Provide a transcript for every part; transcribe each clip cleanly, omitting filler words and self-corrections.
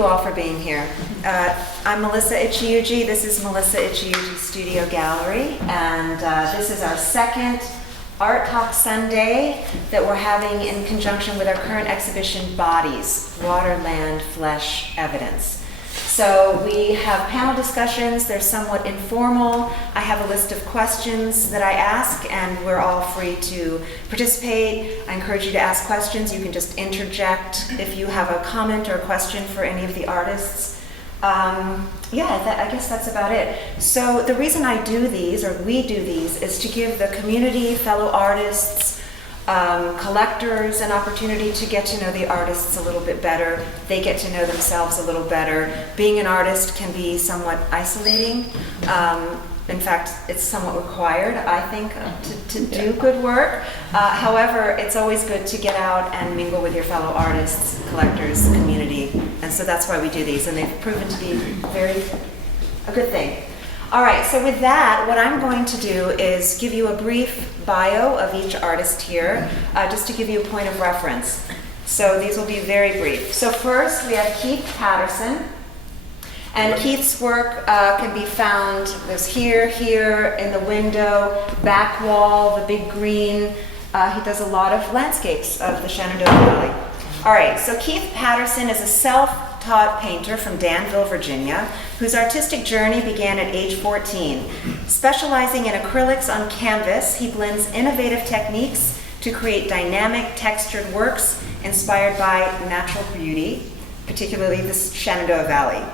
you all for being here. I'm Melissa Ichiuji. This is Melissa Ichiuji Studio Gallery, and this is our second Art Talk Sunday that we're having in conjunction with our current exhibition, Bodies, Water, Land, Flesh, Evidence. So we have panel discussions. They're somewhat informal. I have a list of questions that I ask, and we're all free to participate. I encourage you to ask questions. You can just interject if you have a comment or a question for any of the artists. I guess that's about it. So the reason I do these, or we do these, is to give the community, fellow artists, collectors an opportunity to get to know the artists a little bit better. They get to know themselves a little better. Being an artist can be somewhat isolating. In fact, it's somewhat required, I think, to do good work. However, it's always good to get out and mingle with your fellow artists, collectors, community. And so that's why we do these, and they've proven to be a good thing. All right, so with that, what I'm going to do is give you a brief bio of each artist here, just to give you a point of reference. So these will be very brief. So first, we have Keith Patterson. And Keith's work can be found, there's here, in the window, back wall, the big green. He does a lot of landscapes of the Shenandoah Valley. All right, so Keith Patterson is a self-taught painter from Danville, Virginia, whose artistic journey began at age 14. Specializing in acrylics on canvas, he blends innovative techniques to create dynamic, textured works inspired by natural beauty, particularly the Shenandoah Valley.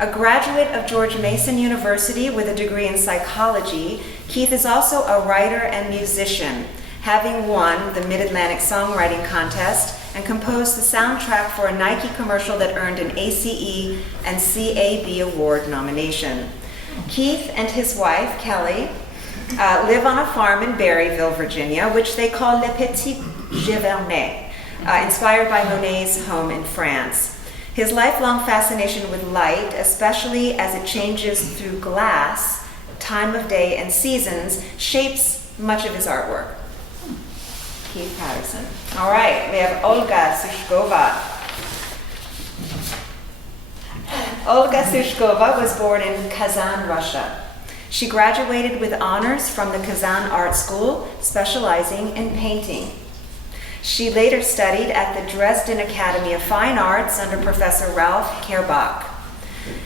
A graduate of George Mason University with a degree in psychology, Keith is also a writer and musician, having won the Mid-Atlantic Songwriting Contest and composed the soundtrack for a Nike commercial that earned an ACE and CAB award nomination. Keith and his wife, Kelly, live on a farm in Berryville, Virginia, which they call Le Petit Givernet, inspired by Monet's home in France. His lifelong fascination with light, especially as it changes through glass, time of day, and seasons, shapes much of his artwork. Keith Patterson. All right, we have Olga Sushkova. Olga Sushkova was born in Kazan, Russia. She graduated with honors from the Kazan Art School, specializing in painting. She later studied at the Dresden Academy of Fine Arts under Professor Ralph Kerbach.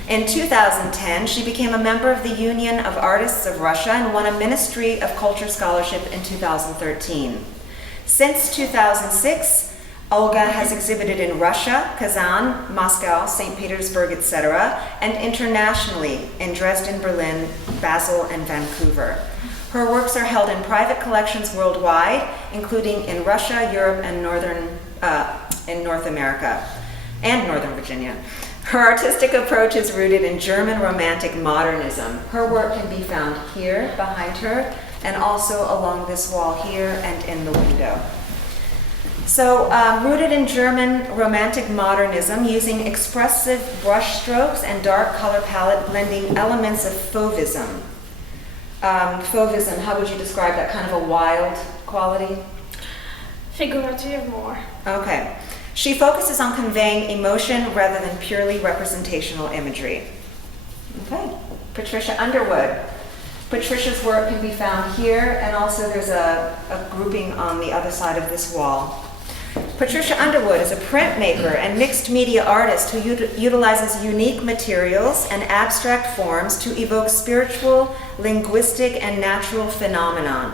In 2010, she became a member of the Union of Artists of Russia and won a Ministry of Culture Scholarship in 2013. Since 2006, Olga has exhibited in Russia, Kazan, Moscow, St. Petersburg, etc., and internationally in Dresden, Berlin, Basel, and Vancouver. Her works are held in private collections worldwide, including in Russia, Europe, and in North America, and Northern Virginia. Her artistic approach is rooted in German Romantic modernism. Her work can be found here, behind her, and also along this wall here and in the window. So, rooted in German Romantic modernism, using expressive brushstrokes and dark color palette, blending elements of Fauvism. Fauvism, how would you describe that? Kind of a wild quality? Figurative more. Okay. She focuses on conveying emotion rather than purely representational imagery. Okay. Patricia Underwood. Patricia's work can be found here, and also there's a grouping on the other side of this wall. Patricia Underwood is a printmaker and mixed media artist who utilizes unique materials and abstract forms to evoke spiritual, linguistic, and natural phenomenon.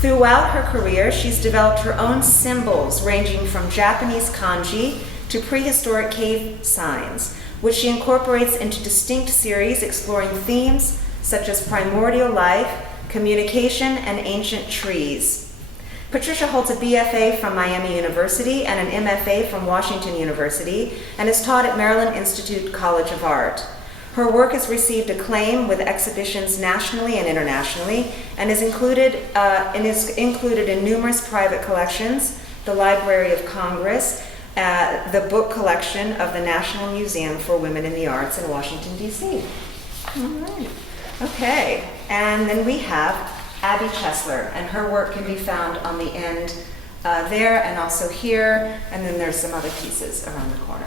Throughout her career, she's developed her own symbols ranging from Japanese kanji to prehistoric cave signs, which she incorporates into distinct series exploring themes such as primordial life, communication, and ancient trees. Patricia holds a BFA from Miami University and an MFA from Washington University and is taught at Maryland Institute College of Art. Her work has received acclaim with exhibitions nationally and internationally and is included in numerous private collections, the Library of Congress, the book collection of the National Museum for Women in the Arts in Washington, D.C. All right. Okay, and then we have Abbie Chessler, and her work can be found on the end there and also here, and then there's some other pieces around the corner.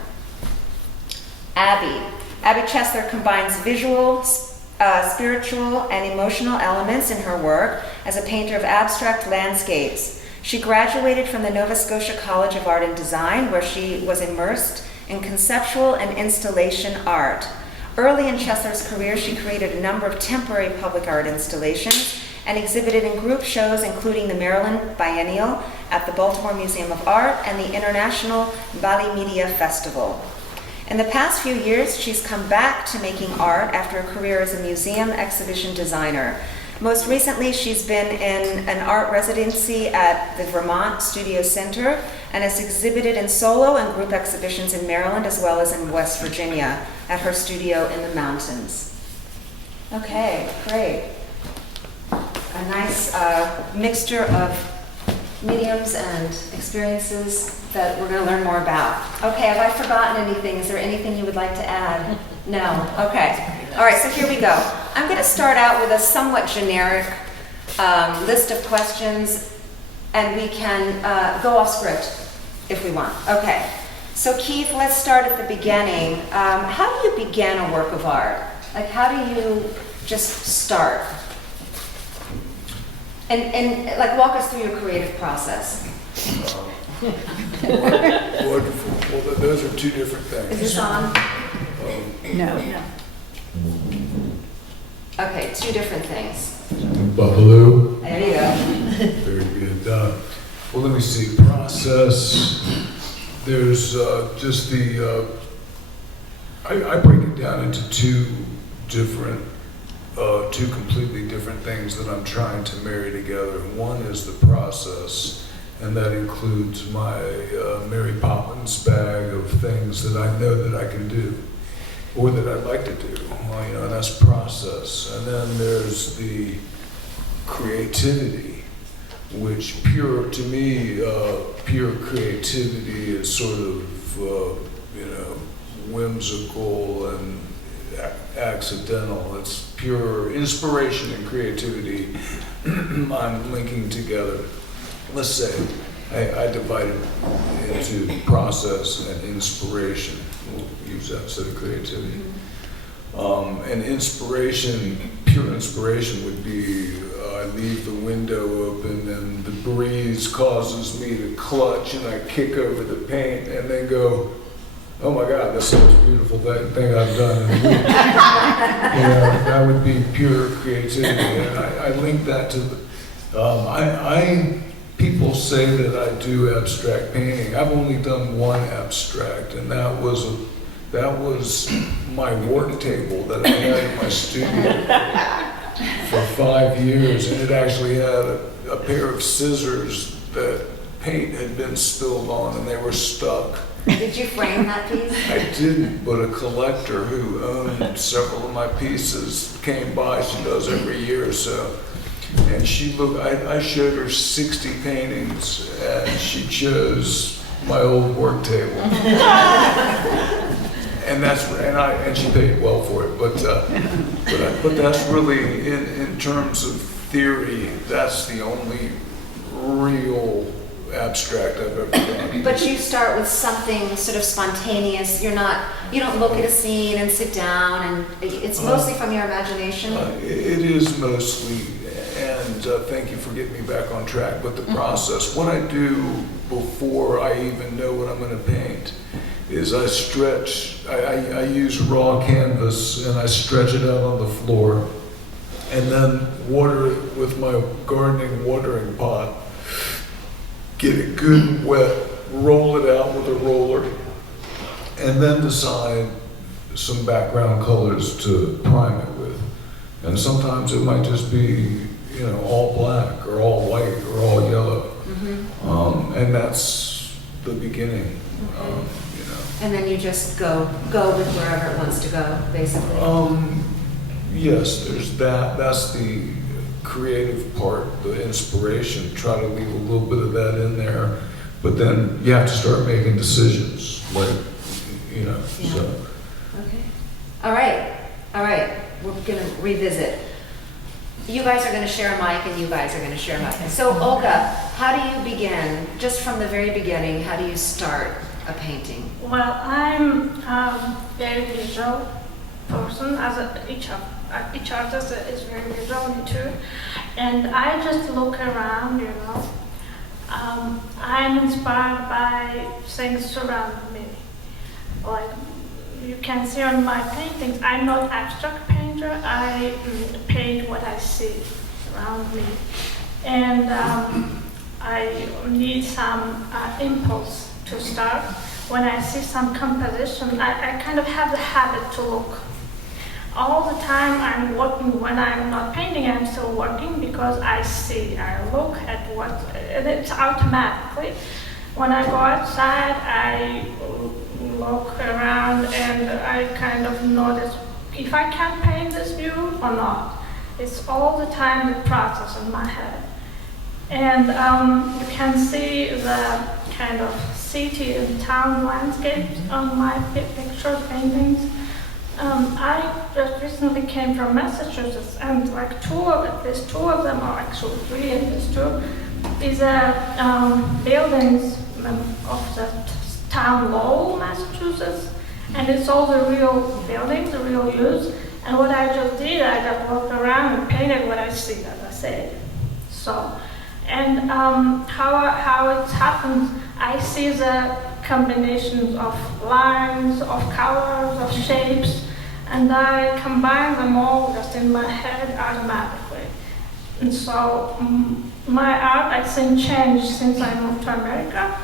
Abbie. Abbie Chessler combines visual, spiritual, and emotional elements in her work as a painter of abstract landscapes. She graduated from the Nova Scotia College of Art and Design, where she was immersed in conceptual and installation art. Early in Chessler's career, she created a number of temporary public art installations and exhibited in group shows, including the Maryland Biennial at the Baltimore Museum of Art and the International Bali Media Festival. In the past few years, she's come back to making art after a career as a museum exhibition designer. Most recently, she's been in an art residency at the Vermont Studio Center and has exhibited in solo and group exhibitions in Maryland as well as in West Virginia at her studio in the mountains. Okay, great. A nice mixture of mediums and experiences that we're going to learn more about. Okay, have I forgotten anything? Is there anything you would like to add? No? Okay. All right, so here we go. I'm going to start out with a somewhat generic list of questions, and we can go off script if we want. Okay. So Keith, let's start at the beginning. How do you begin a work of art? Like, how do you just start? And like, walk us through your creative process. Wonderful. Well, those are two different things. Is this on? No. Okay, two different things. Buffalo. There you go. Very good. Well, let me see. Process. There's just the. I break it down into two completely different things that I'm trying to marry together. One is the process, and that includes my Mary Poppins bag of things that I know that I can do, or that I'd like to do. Well, and that's process. And then there's the creativity, which to me, pure creativity is sort of, whimsical and accidental. It's pure inspiration and creativity I'm linking together. Let's say I divide it into process and inspiration. We'll use that instead of creativity. And inspiration, pure inspiration would be I leave the window open and the breeze causes me to clutch and I kick over the paint and then go, oh my God, that's the most beautiful thing I've done in a week. That would be pure creativity. And I link that to people say that I do abstract painting. I've only done one abstract, and that was my work table that I had in my studio for 5 years, and it actually had a pair of scissors that paint had been spilled on, and they were stuck. Did you frame that piece? I didn't, but a collector who owned several of my pieces came by. She does every year or so. And she looked, I showed her 60 paintings, and she chose my old work table. and she paid well for it. But that's really, in terms of theory, that's the only real abstract I've ever done. But you start with something sort of spontaneous. You don't look at a scene and sit down, and it's mostly from your imagination. It is mostly, and thank you for getting me back on track. But the process, what I do before I even know what I'm going to paint, is I stretch. I use raw canvas and I stretch it out on the floor, and then water it with my gardening watering pot. Get it good and wet, roll it out with a roller, and then decide some background colors to prime it with. And sometimes it might just be, all black or all white or all yellow. And that's the beginning, And then you just go with wherever it wants to go, basically. Yes, there's that. That's the creative part, the inspiration. Try to leave a little bit of that in there, but then you have to start making decisions, so. Okay. All right. We're going to revisit. You guys are going to share a mic, and you guys are going to share a mic. So, Olga, how do you begin? Just from the very beginning, how do you start a painting? Well, I'm a very visual person, as each artist is very visual too, and I just look around, I'm inspired by things around me. Like you can see on my paintings, I'm not abstract painter, I paint what I see around me. And I need some impulse to start. When I see some composition, I kind of have the habit to look. All the time I'm working. When I'm not painting, I'm still working because I look at what, and it's automatically. When I go outside, I look around and I kind of notice if I can paint this view or not. It's all the time the process in my head. And you can see the kind of city and town landscapes on my pictures, paintings. I just recently came from Massachusetts, and like at least two of them, or actually three at least two, is buildings of the town Lowell, Massachusetts, and it's all the real buildings, the real use. And what I just did, I just walked around and painted what I see, as I said. So, and how it happens, I see the combinations of lines, of colors, of shapes, and I combine them all just in my head automatically. And so my art, I think, changed since I moved to America.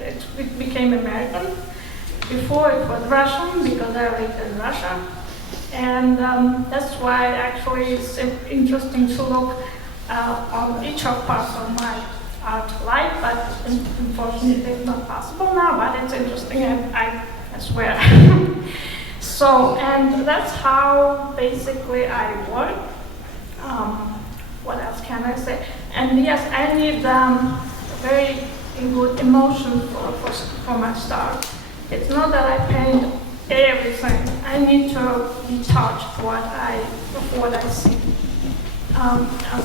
It became American. Before it was Russian because I lived in Russia. And that's why actually it's interesting to look on each of parts of my art life, but unfortunately it's not possible now, but it's interesting and I swear. So, and that's how basically I work. What else can I say? And yes, I need very good emotion for my start. It's not that I paint everything. I need to be touched what I see.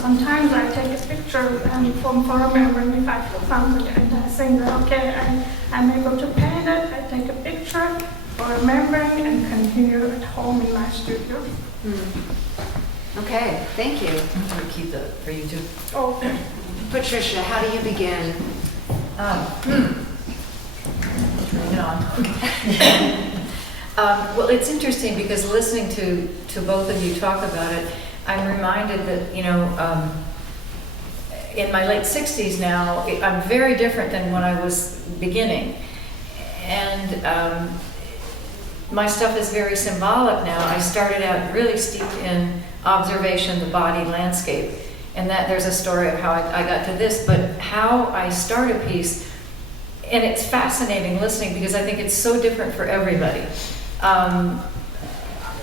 Sometimes I take a picture and for remembering if I feel something, and I think that okay, I'm able to paint it. I take a picture for remembering and continue at home in my studio. Okay, thank you. I'm going to keep that for you too. Oh, Patricia, how do you begin? Turning it on. Well, it's interesting because listening to both of you talk about it, I'm reminded that, in my late 60s now, I'm very different than when I was beginning. And my stuff is very symbolic now. I started out really steeped in observation, the body landscape. And that there's a story of how I got to this, but how I start a piece, and it's fascinating listening because I think it's so different for everybody.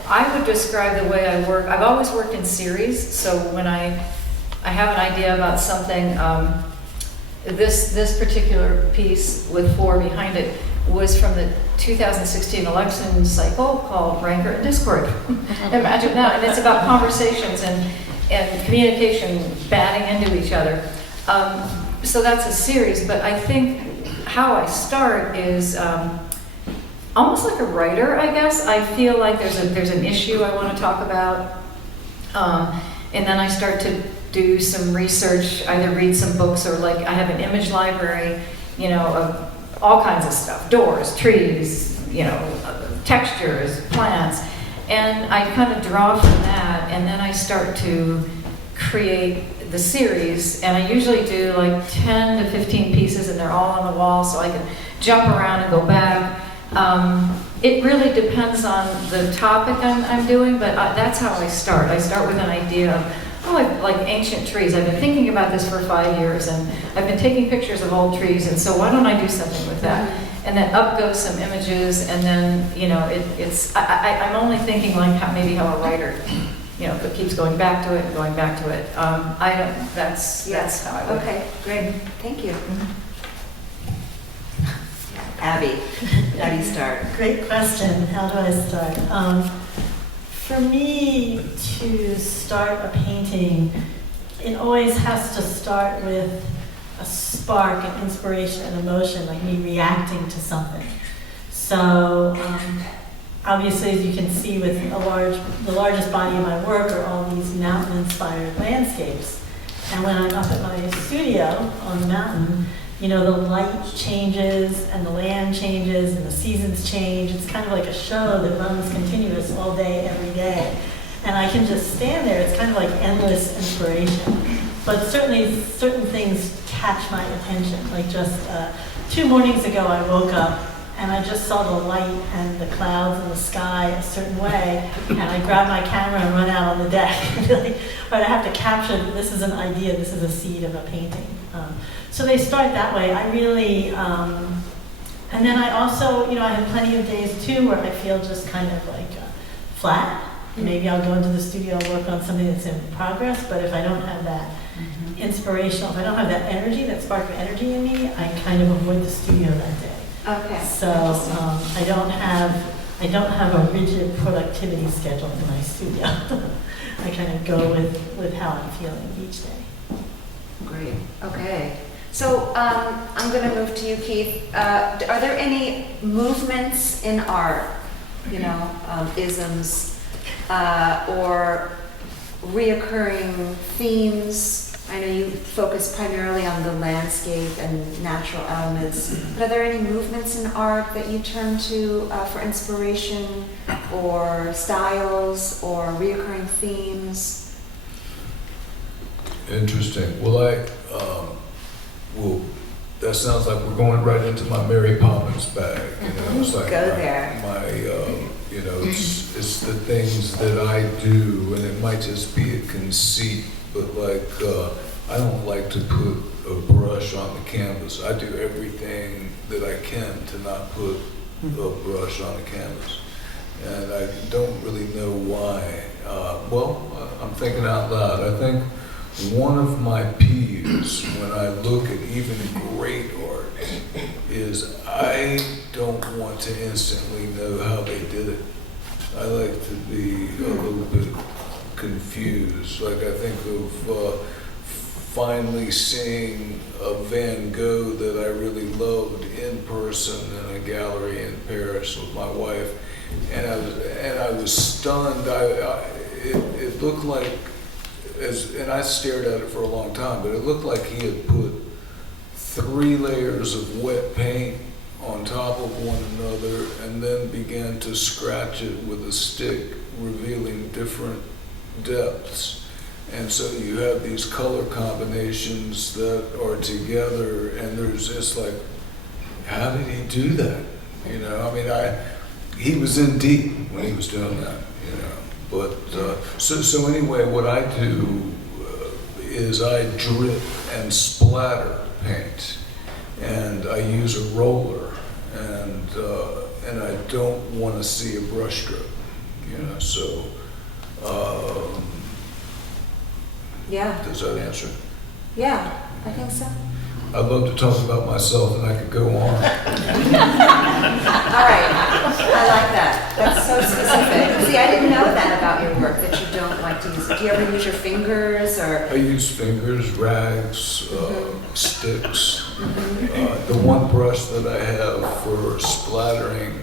I would describe the way I work. I've always worked in series, so when I have an idea about something, this particular piece with 4 behind it was from the 2016 election cycle called Rancor and Discord. Imagine that, and it's about conversations and communication batting into each other. So that's a series, but I think how I start is almost like a writer, I guess. I feel like there's an issue I want to talk about, and then I start to do some research, either read some books or like I have an image library, of all kinds of stuff, doors, trees, textures, plants, and I kind of draw from that, and then I start to create the series, and I usually do like 10 to 15 pieces, and they're all on the wall, so I can jump around and go back. It really depends on the topic I'm doing, but that's how I start. I start with an idea of, like ancient trees. I've been thinking about this for 5 years, and I've been taking pictures of old trees, and so why don't I do something with that? And then up goes some images, and then, I'm only thinking like maybe how a writer, keeps going back to it and going back to it. That's how I would. Okay, great, thank you. Abbie, how do you start? Great question. How do I start? For me to start a painting, it always has to start with a spark, an inspiration, an emotion, like me reacting to something. So obviously, as you can see with the largest body of my work are all these mountain-inspired landscapes. And when I'm up at my studio on the mountain, you know, the light changes and the land changes and the seasons change. It's kind of like a show that runs continuous all day, every day. And I can just stand there. It's kind of like endless inspiration. But certainly certain things catch my attention. Like just 2 mornings ago, I woke up and I just saw the light and the clouds and the sky a certain way, and I grabbed my camera and run out on the deck. Like, but I have to capture, this is an idea, this is a seed of a painting. So they start that way. I really, and then I also, you know, I have plenty of days too where I feel just kind of like flat. Maybe I'll go into the studio and work on something that's in progress, but if I don't have that inspirational, if I don't have that energy, that spark of energy in me, I kind of avoid the studio that day. Okay. So I don't have a rigid productivity schedule in my studio. I kind of go with how I'm feeling each day. Great. Okay. So I'm going to move to you, Keith. Are there any movements in art, you know, isms, or reoccurring themes? I know you focus primarily on the landscape and natural elements, but are there any movements in art that you turn to for inspiration, or styles, or reoccurring themes? Interesting. Well, well, that sounds like we're going right into my Mary Poppins bag. You know, it's like Go there. my you know, it's the things that I do, and it might just be a conceit, but like I don't like to put a brush on the canvas. I do everything that I can to not put a brush on the canvas, and I don't really know why. Well, I'm thinking out loud. I think one of my peeves when I look at even great art is I don't want to instantly know how they did it. I like to be a little bit confused. Like I think of finally seeing a Van Gogh that I really loved in person in a gallery in Paris with my wife, and I was stunned. It looked like, and I stared at it for a long time, but it looked like he had put 3 layers of wet paint on top of one another and then began to scratch it with a stick, revealing different depths. And so you have these color combinations that are together, and there's just like, how did he do that? You know, I mean, he was in deep when he was doing that, you know. But so anyway, what I do is I drip and splatter paint, and I use a roller, and I don't want to see a brush stroke, you know. So Yeah. does that answer? Yeah, I think so. I'd love to talk about myself, and I could go on. All right. I like that. That's so specific. See, I didn't know that about your work, that you don't like to use it. Do you ever use your fingers, or? I use fingers, rags, sticks. The one brush that I have for splattering,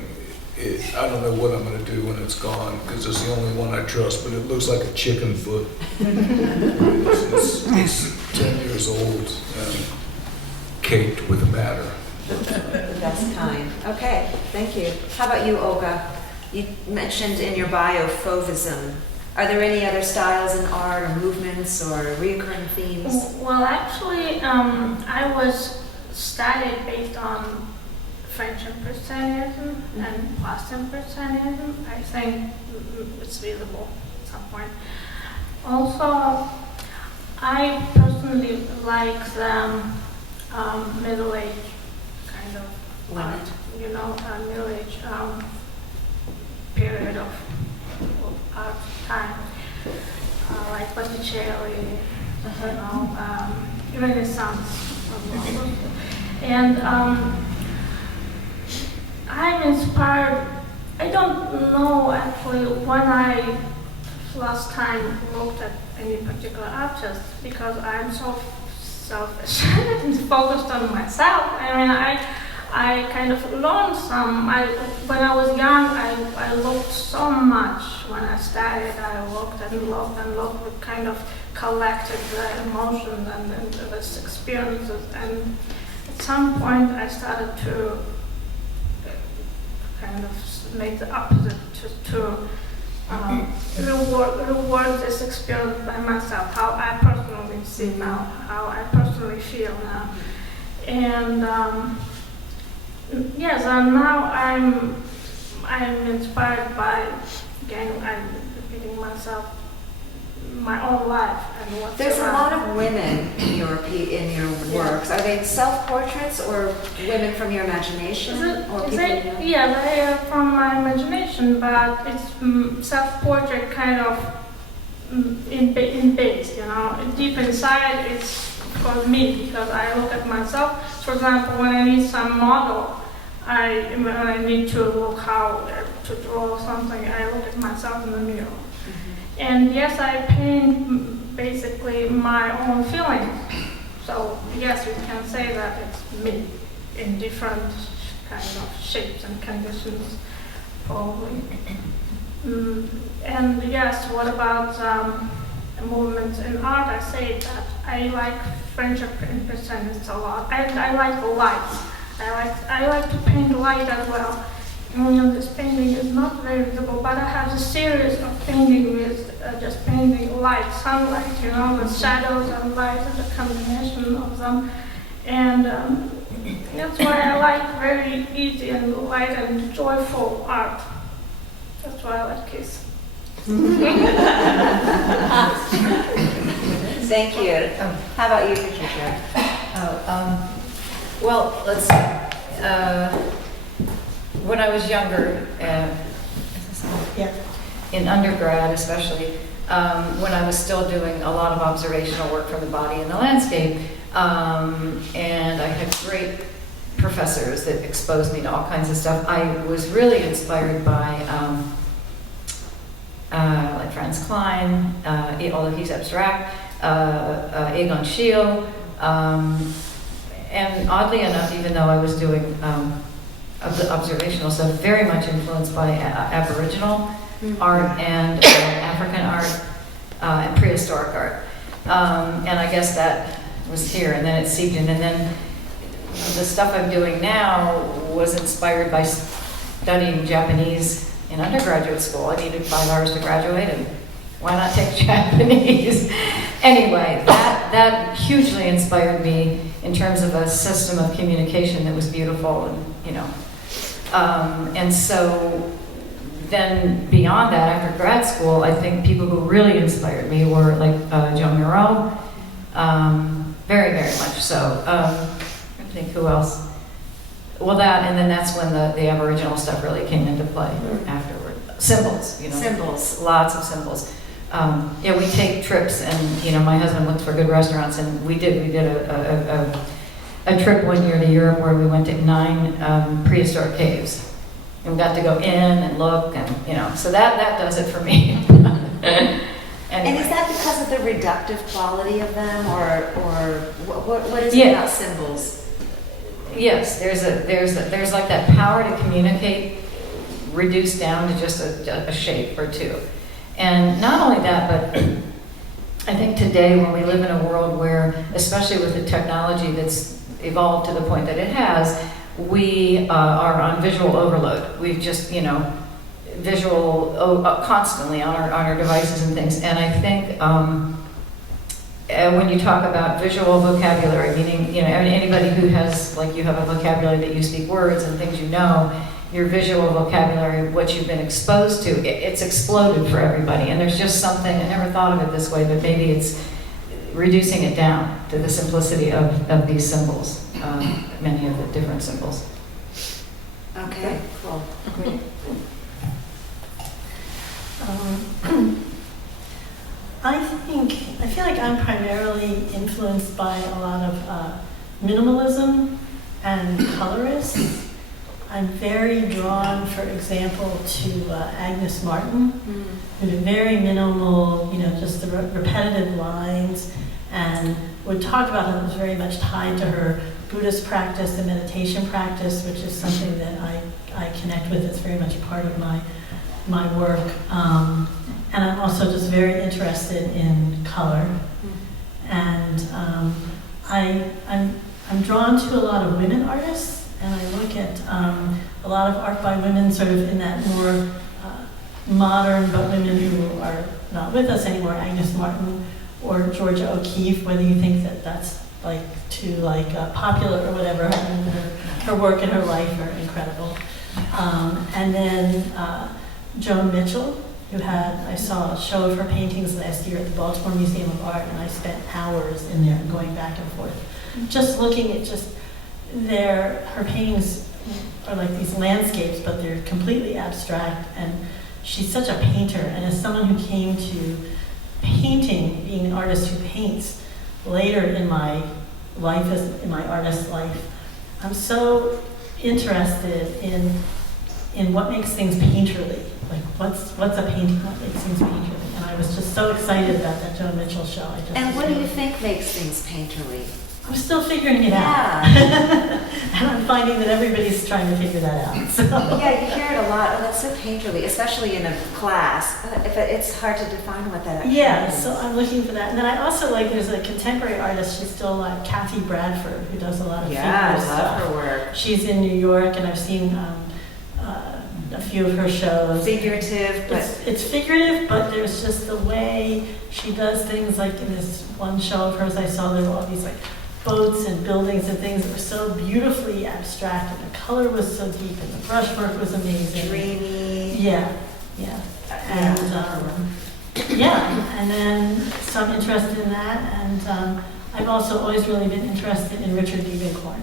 I don't know what I'm going to do when it's gone, because it's the only one I trust, but it looks like a chicken foot. It's 10 years old and caked with matter. The best kind. Okay, thank you. How about you, Olga? You mentioned in your bio fauvism. Are there any other styles in art, or movements, or recurring themes? Well, actually, I was studied based on French Impressionism and Post-Impressionism. I think it's visible at some point. Also, I personally like the Middle Age kind of art, you know, Middle Age period of art time, like Botticelli, you know, Renaissance, and I'm inspired. I don't know actually when I last time looked at any particular artist, because I'm so selfish and focused on myself. I mean, I kind of learned some. When I was young, I looked so much. When I studied, I looked and looked and looked. We kind of collected the emotions and the experiences. And at some point, I started to kind of make the opposite, to reward this experience by myself, how I personally see now, how I personally feel now. And yes, and now I'm inspired by, again, I'm repeating myself, my own life and what's There's a around. lot of women in your works. Are they self-portraits or women from your imagination? Or people you know? Yeah, they are from my imagination, but it's self-portrait kind of in base, you know. Deep inside, it's for me because I look at myself. For example, when I need some model, when I need to look how to draw something, I look at myself in the mirror. And yes, I paint basically my own feelings. So yes, we can say that it's me in different kind of shapes and conditions, probably. And yes, what about movements in art? I say that I like French impressionists a lot, and I like light. I like to paint light as well. This painting is not very visible, but I have a series of painting with just painting light, sunlight, you know, with shadows and light and the combination of them. And that's why I like very easy and light and joyful art. That's why I like Kiss. Thank you. How about you, Patricia? Well, let's see. When I was younger, in undergrad especially, when I was still doing a lot of observational work from the body and the landscape, and I had great professors that exposed me to all kinds of stuff, I was really inspired by like Franz Klein, although he's abstract, Egon Schiele, and oddly enough, even though I was doing of the observational stuff, very much influenced by Aboriginal art and African art and prehistoric art. And I guess that was here, and then it seeped in. And then the stuff I'm doing now was inspired by studying Japanese in undergraduate school. I needed 5 hours to graduate, and why not take Japanese? Anyway, that hugely inspired me in terms of a system of communication that was beautiful, and you know. And so then beyond that, after grad school, I think people who really inspired me were like Joan Miro, very, very much so. I think who else? Well, that, and then that's when the Aboriginal stuff really came into play afterward. Symbols, you know. Symbols. Lots of symbols. Yeah, we take trips, and you know, my husband looks for good restaurants, and we did a trip one year to Europe where we went to 9 prehistoric caves. And we got to go in and look, and you know, so that does it for me. Anyway. And is that because of the reductive quality of them, or what is it about symbols? Yes, there's like that power to communicate reduced down to just a shape or two. And not only that, but I think today when we live in a world where, especially with the technology that's evolved to the point that it has, we are on visual overload. We've just, you know, visual constantly on our devices and things. And I think when you talk about visual vocabulary, meaning, you know, anybody who has, like, you have a vocabulary that you speak words and things you know, your visual vocabulary, what you've been exposed to, it's exploded for everybody. And there's just something, I never thought of it this way, but maybe it's reducing it down to the simplicity of these symbols, many of the different symbols. Okay, cool. Great. I feel like I'm primarily influenced by a lot of minimalism and colorists. I'm very drawn, for example, to Agnes Martin, who's very minimal, you know, just the repetitive lines, and would talk about how it was very much tied to her Buddhist practice and meditation practice, which is something that I connect with. It's very much a part of my work. And I'm also just very interested in color. And I'm drawn to a lot of women artists, and I look at a lot of art by women sort of in that more modern, but women who are not with us anymore, Agnes Martin or Georgia O'Keeffe, whether you think that that's like too popular or whatever. I mean, her work and her life are incredible. And then Joan Mitchell, I saw a show of her paintings last year at the Baltimore Museum of Art, and I spent hours in there going back and forth, just looking at her paintings are like these landscapes, but they're completely abstract, and she's such a painter. And as someone who came to painting, being an artist who paints, later in my life, in my artist life, I'm so interested in what makes things painterly. Like, what's a painting? What makes things painterly? And I was just so excited about that Joan Mitchell show. And what do you think makes things painterly? I'm still figuring it out. And I'm finding that everybody's trying to figure that out. So. Yeah, you hear it a lot. Oh, that's so painterly, especially in a class. It's hard to define what that actually is. So I'm looking for that. And then I also there's a contemporary artist, she's still alive, Kathy Bradford, who does a lot of figure I stuff. love her work. She's in New York, and I've seen a few of her shows. Figurative, but... It's figurative, but there's just the way she does things. Like in this one show of hers I saw, there were all these boats and buildings and things that were so beautifully abstract, and the color was so deep, and the brushwork was amazing. Dreamy. Yeah. And and then so I'm interested in that, and I've also always really been interested in Richard Diebenkorn.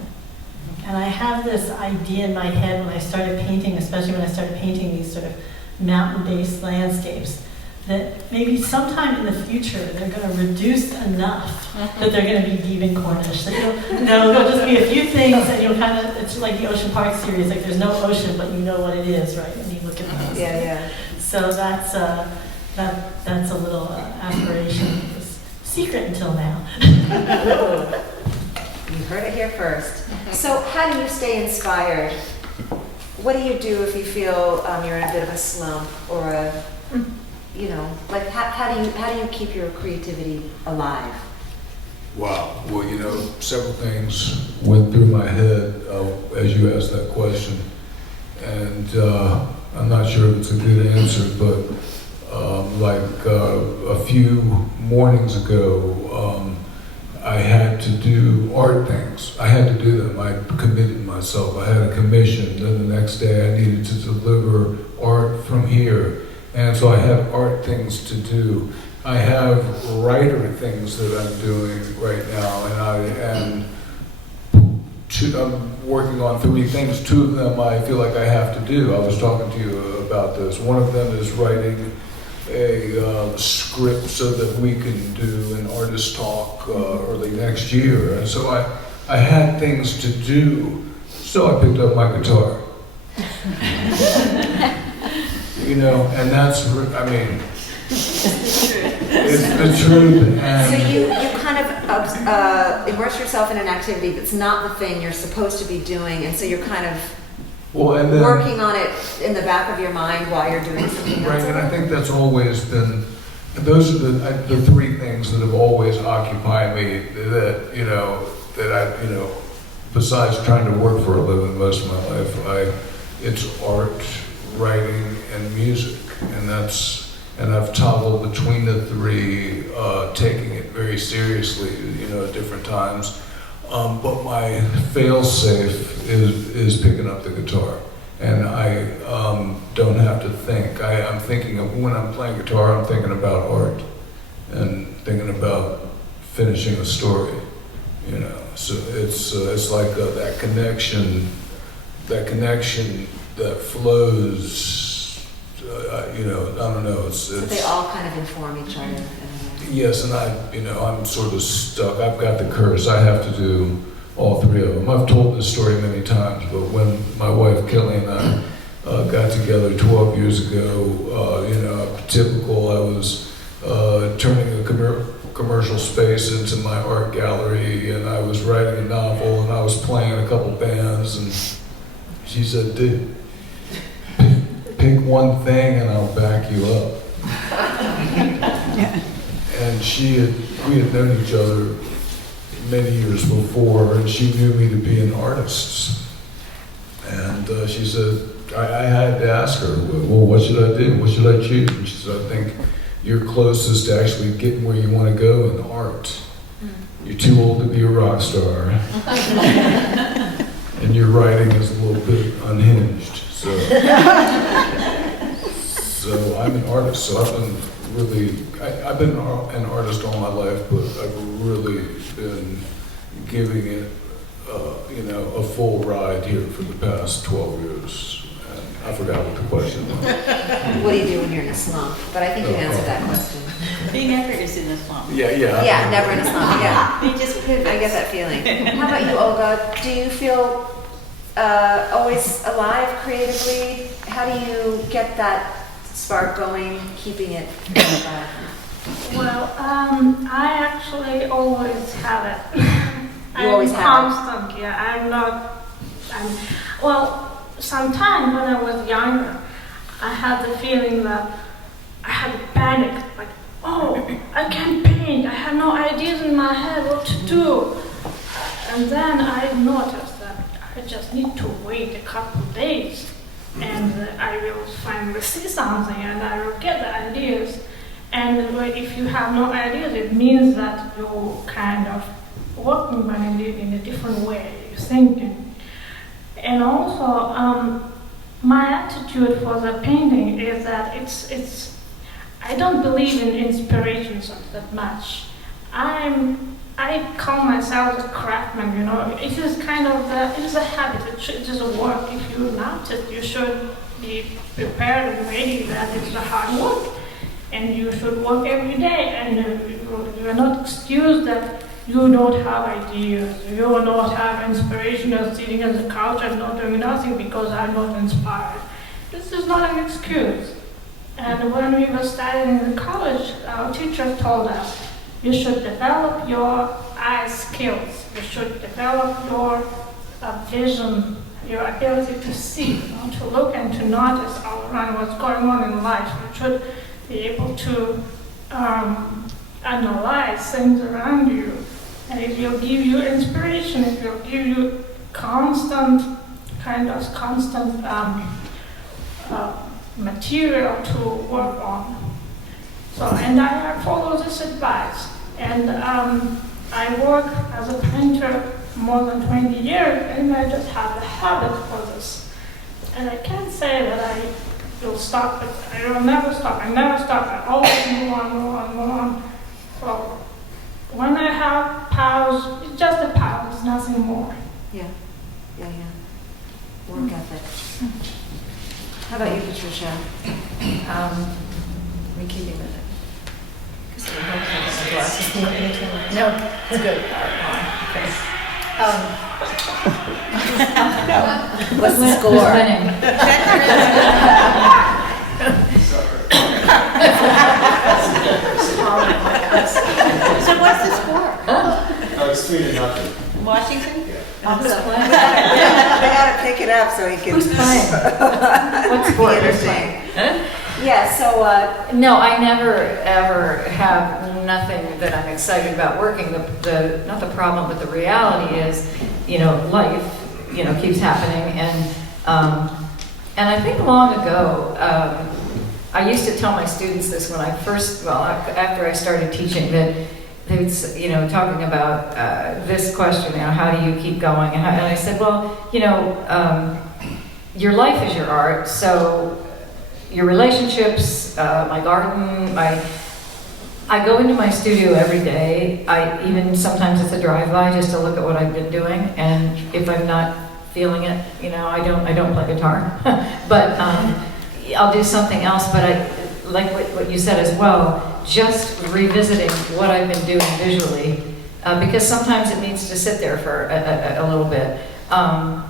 And I have this idea in my head when I started painting, especially when I started painting these sort of mountain-based landscapes, that maybe sometime in the future they're going to reduce enough that they're going to be Diebenkornish. That there'll just be a few things, and you'll it's like the Ocean Park series, like there's no ocean, but you know what it is, right? And you look at those. Yeah. So that's a little aspiration. It was secret until now. You heard it here first. So how do you stay inspired? What do you do if you feel you're in a bit of a slump or how do you keep your creativity alive? Wow. Well, several things went through my head as you asked that question. And I'm not sure if it's a good answer, but a few mornings ago, I had to do art things. I had to do them. I committed myself. I had a commission. Then the next day I needed to deliver art from here. And so I have art things to do. I have writer things that I'm doing right now, I'm working on 3 things. 2 of them I feel like I have to do. I was talking to you about this. One of them is writing a script so that we can do an artist talk early next year. And so I had things to do, so I picked up my guitar. And that's, it's the truth. And So you kind of immerse yourself in an activity that's not the thing you're supposed to be doing, and so you're kind of working on it in the back of your mind while you're doing something else. Right, and I think that's always been, those are the 3 things that have always occupied me, that besides trying to work for a living most of my life, it's art, writing, and music. And I've toggled between the 3, taking it very seriously, at different times. But my fail-safe is picking up the guitar. And I don't have to think. I'm thinking of, when I'm playing guitar, I'm thinking about art and thinking about finishing a story, So it's like that connection that flows, I don't know. So they all kind of inform each other. Yes, and I'm sort of stuck. I've got the curse. I have to do all 3 of them. I've told this story many times, but when my wife Kelly and I got together 12 years ago, typical, I was turning a commercial space into my art gallery, and I was writing a novel, and I was playing a couple bands, and she said, dude, pick one thing and I'll back you up. And we had known each other many years before, and she knew me to be an artist. And she said, I had to ask her, well, what should I do? What should I choose? And she said, I think you're closest to actually getting where you want to go in art. You're too old to be a rock star. And your writing is a little bit unhinged. So I'm an artist, so I've been an artist all my life, but I've really been giving it, a full ride here for the past 12 years. And I forgot what the question was. What do you do when you're in a slump? But I think you answered that question. He never is in a slump. Yeah. Yeah, never in a slump, yeah. He just pivots. I get that feeling. How about you, Olga? Do you feel always alive creatively? How do you get that spark going, keeping it alive? Well, I actually always have it. You always have it? Constant, yeah. Well, sometimes when I was younger, I had the feeling that I had panic, like, oh, I can't paint, I have no ideas in my head what to do. And then I noticed that I just need to wait a couple of days, and I will finally see something, and I will get the ideas. And if you have no ideas, it means that you're kind of working on it in a different way, you're thinking. And also, my attitude for the painting is that I don't believe in inspirations that much. I call myself a craftsman, It is kind of it is a habit, it is a work. If you want it, you should be prepared and ready that it's a hard work. And you should work every day, and you are not excused that you don't have ideas, you don't have inspiration of sitting on the couch and not doing nothing because I'm not inspired. This is not an excuse. And when we were studying in the college, our teacher told us, you should develop your eye skills, you should develop your vision, your ability to see, to look and to notice all around what's going on in life. You should be able to analyze things around you, and it will give you inspiration, it will give you constant material to work on. So, and I follow this advice, and I work as a painter more than 20 years, and I just have the habit for this. And I can't say that I will stop, but I will never stop. I always move on. So when I have pause, it's just a pause, it's nothing more. Yeah. Work ethic. How about you, Patricia? We keeping it. No, it's good. What's the score? Who's winning? So what's the score? Oh, it's 3-0. Washington? Who's playing? We gotta pick it up so he can. Who's playing? What sport? Interesting. Yeah, so, No, I never ever have nothing that I'm excited about working. Not the problem, but the reality is, life, keeps happening. And I think long ago, I used to tell my students this when I first, after I started teaching, that they'd, talking about this question, how do you keep going? And I said, your life is your art, so your relationships, my garden, I go into my studio every day. Even sometimes it's a drive-by just to look at what I've been doing, and if I'm not feeling it, I don't play guitar, but I'll do something else. But I like what you said as well, just revisiting what I've been doing visually, because sometimes it needs to sit there for a little bit. And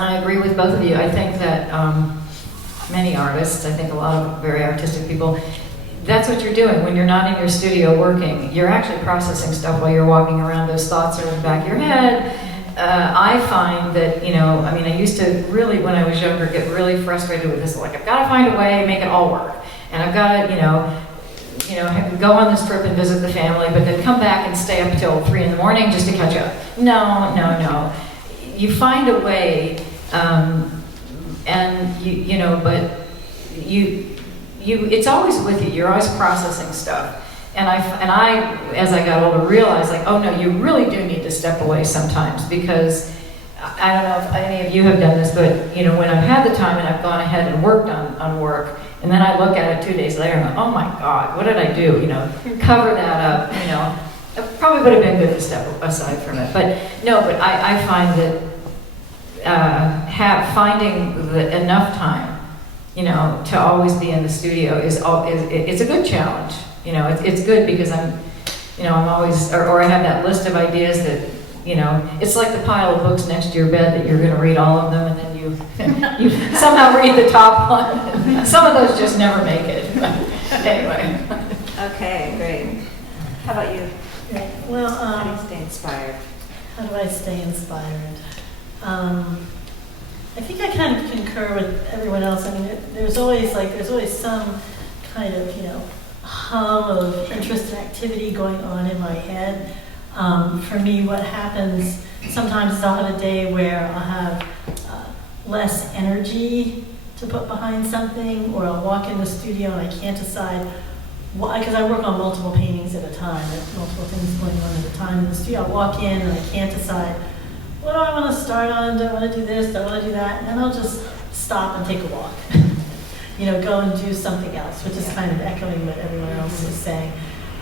I agree with both of you. I think that many artists, I think a lot of very artistic people, that's what you're doing when you're not in your studio working. You're actually processing stuff while you're walking around. Those thoughts are in the back of your head. I find that, I mean, I used to really, when I was younger, get really frustrated with this. Like, I've got to find a way to make it all work. And I've got to, go on this trip and visit the family, but then come back and stay up till 3 in the morning just to catch up. No. You find a way, and but it's always with you. You're always processing stuff. And I, as I got older, realized, like, oh no, you really do need to step away sometimes, because I don't know if any of you have done this, but when I've had the time and I've gone ahead and worked on work, and then I look at it 2 days later and I'm like, oh my God, what did I do? Cover that up. It probably would have been good to step aside from it. But no, I find that finding enough time, to always be in the studio it's a good challenge. It's good because I'm always, or I have that list of ideas that, it's like the pile of books next to your bed that you're going to read all of them, and then you somehow read the top one. Some of those just never make it. But anyway. Okay, great. How about you? Yeah, well, How do you stay inspired? how do I stay inspired? I think I kind of concur with everyone else. I mean, there's always some kind of, hum of interest and activity going on in my head. For me, what happens sometimes is I'll have a day where I'll have less energy to put behind something, or I'll walk in the studio and I can't decide, because I work on multiple paintings at a time, there's multiple things going on at a time in the studio. I'll walk in and I can't decide, what do I want to start on? Do I want to do this? Do I want to do that? And I'll just stop and take a walk. Go and do something else, which is kind of echoing what everyone else is saying,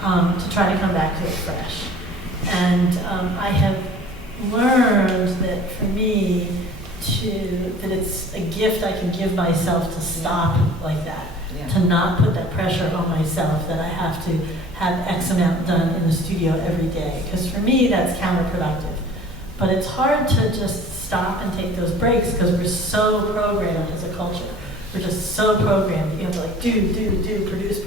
to try to come back to it fresh. And I have learned that for me, that it's a gift I can give myself to stop like that, to not put that pressure on myself that I have to have X amount done in the studio every day. Because for me, that's counterproductive. But it's hard to just stop and take those breaks because we're so programmed as a culture. We're just so programmed that you have to like do, produce,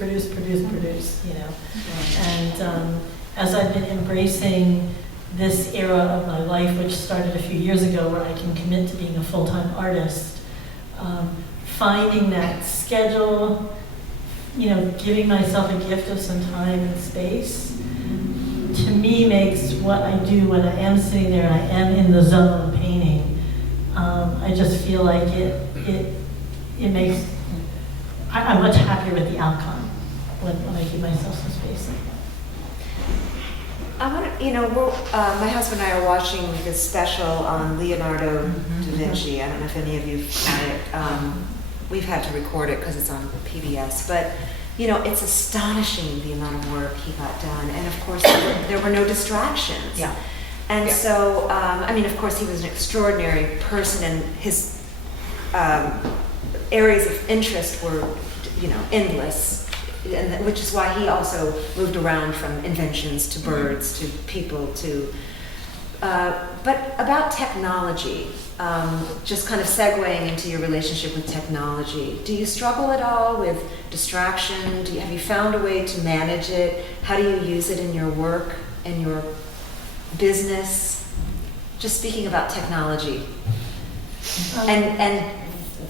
And as I've been embracing this era of my life, which started a few years ago, where I can commit to being a full-time artist, finding that schedule, giving myself a gift of some time and space, to me makes what I do when I am sitting there and I am in the zone of painting. I just feel like it makes, I'm much happier with the outcome when I give myself some space like that. I want to, my husband and I are watching this special on Leonardo da Vinci. I don't know if any of you had it. We've had to record it because it's on PBS, but it's astonishing the amount of work he got done. And of course, there were no distractions. Yeah. And so, of course, he was an extraordinary person, and his areas of interest were, endless. And which is why he also moved around from inventions to birds to people to. But about technology, just kind of segueing into your relationship with technology, do you struggle at all with distraction? Have you found a way to manage it? How do you use it in your work, in your business? Just speaking about technology and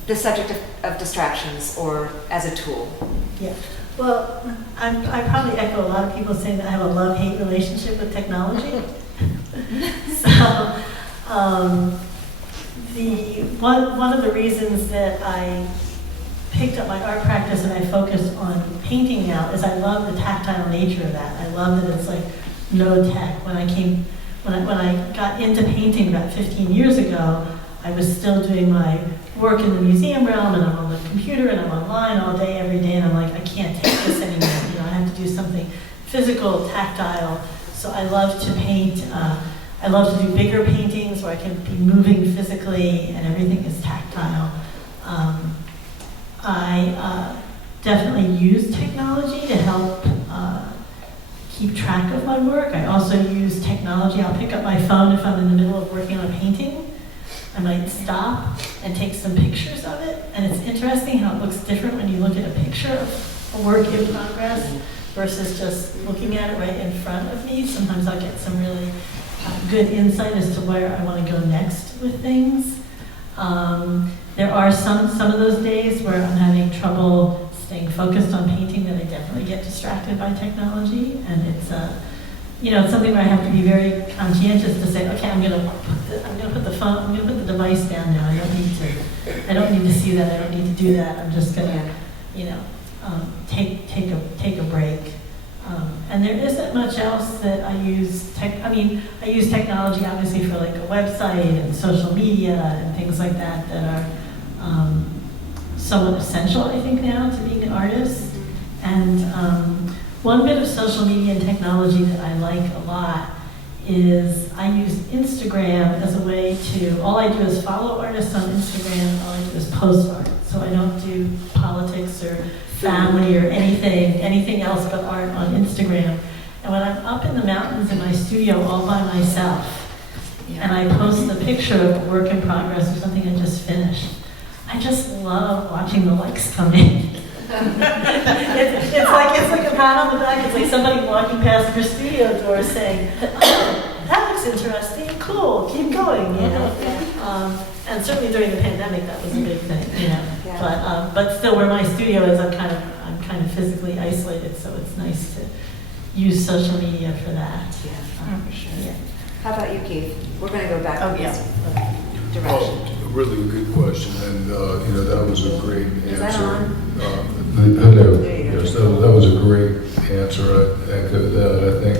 the subject of distractions, or as a tool. Yeah. Well, I probably echo a lot of people saying that I have a love-hate relationship with technology. So, one of the reasons that I picked up my art practice and I focus on painting now is I love the tactile nature of that. I love that it's like no tech. When I got into painting about 15 years ago, I was still doing my work in the museum realm, and I'm on the computer and I'm online all day, every day, and I'm like, I can't take this anymore. I have to do something physical, tactile. So I love to paint. I love to do bigger paintings where I can be moving physically and everything is tactile. I definitely use technology to help keep track of my work. I also use technology. I'll pick up my phone if I'm in the middle of working on a painting. I might stop and take some pictures of it. And it's interesting how it looks different when you look at a picture a work in progress versus just looking at it right in front of me. Sometimes I'll get some really good insight as to where I want to go next with things. There are some of those days where I'm having trouble staying focused on painting that I definitely get distracted by technology, and it's it's something where I have to be very conscientious to say, okay, I'm gonna put the device down now. I don't need to see that. I don't need to do that. I'm just gonna, take a break. And there isn't much else that I use. I use technology obviously for like a website and social media and things like that are somewhat essential, I think, now to being an artist. And one bit of social media and technology that I like a lot is I use Instagram as a way to, all I do is follow artists on Instagram, all I do is post art. So I don't do politics or family or anything else but art on Instagram. And when I'm up in the mountains in my studio all by myself, and I post a picture of a work in progress or something I just finished, I just love watching the likes come in. it's like a pat on the back. It's like somebody walking past your studio door saying, "Oh, that looks interesting. Cool, keep going." And certainly during the pandemic, that was a big thing. But still, where my studio is, I'm kind of physically isolated, so it's nice to use social media for that. For sure. Yeah. How about you, Keith? We're going to go back to this direction. Oh, really good question, and that was a great answer. Is that on? Hello. There you go. Yes, that was a great answer. I echo that. I think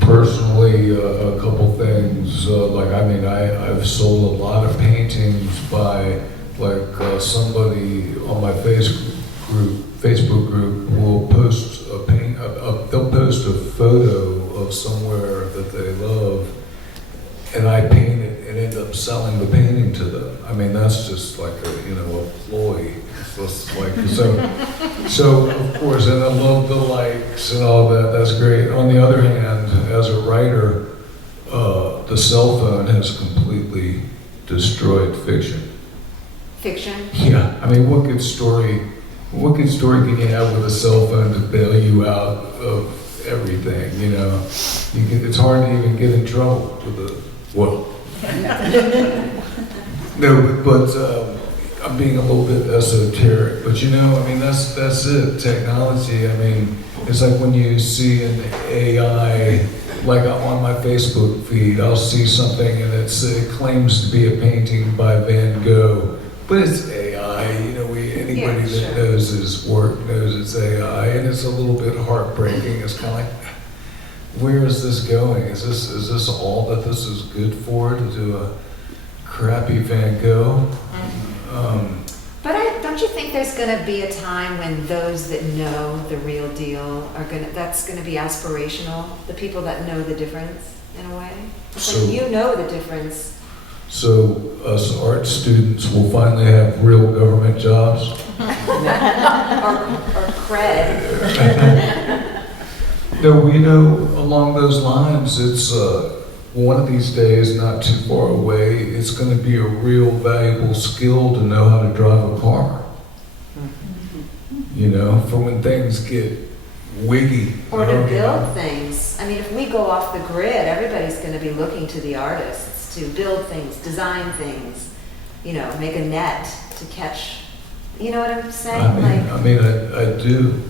personally, a couple things. I've sold a lot of paintings by somebody on my Facebook group will post a paint. They'll post a photo of somewhere that they love, and I paint it and end up selling the painting to them. I mean, that's just like a ploy. It's just like so of course, and I love the likes and all that. That's great. On the other hand, as a writer, the cell phone has completely destroyed fiction. Fiction? Yeah. I mean, what good story can you have with a cell phone to bail you out of everything? It's hard to even get in trouble with No, but I'm being a little bit esoteric. But that's it. Technology. I mean, it's like when you see an AI, like on my Facebook feed, I'll see something and it claims to be a painting by Van Gogh, but it's AI. Anybody that knows his work knows it's AI, and it's a little bit heartbreaking. It's kind of like, where is this going? Is this all that this is good for, to do a crappy Van Gogh? But don't you think there's going to be a time when those that know the real deal that's going to be aspirational? The people that know the difference, in a way? So, you know the difference. So us art students will finally have real government jobs? or cred. No, along those lines, it's one of these days, not too far away, it's going to be a real valuable skill to know how to drive a car. For when things get wiggy. Or to build things. I mean, if we go off the grid, everybody's going to be looking to the artists to build things, design things, make a net to catch. You know what I'm saying? I do.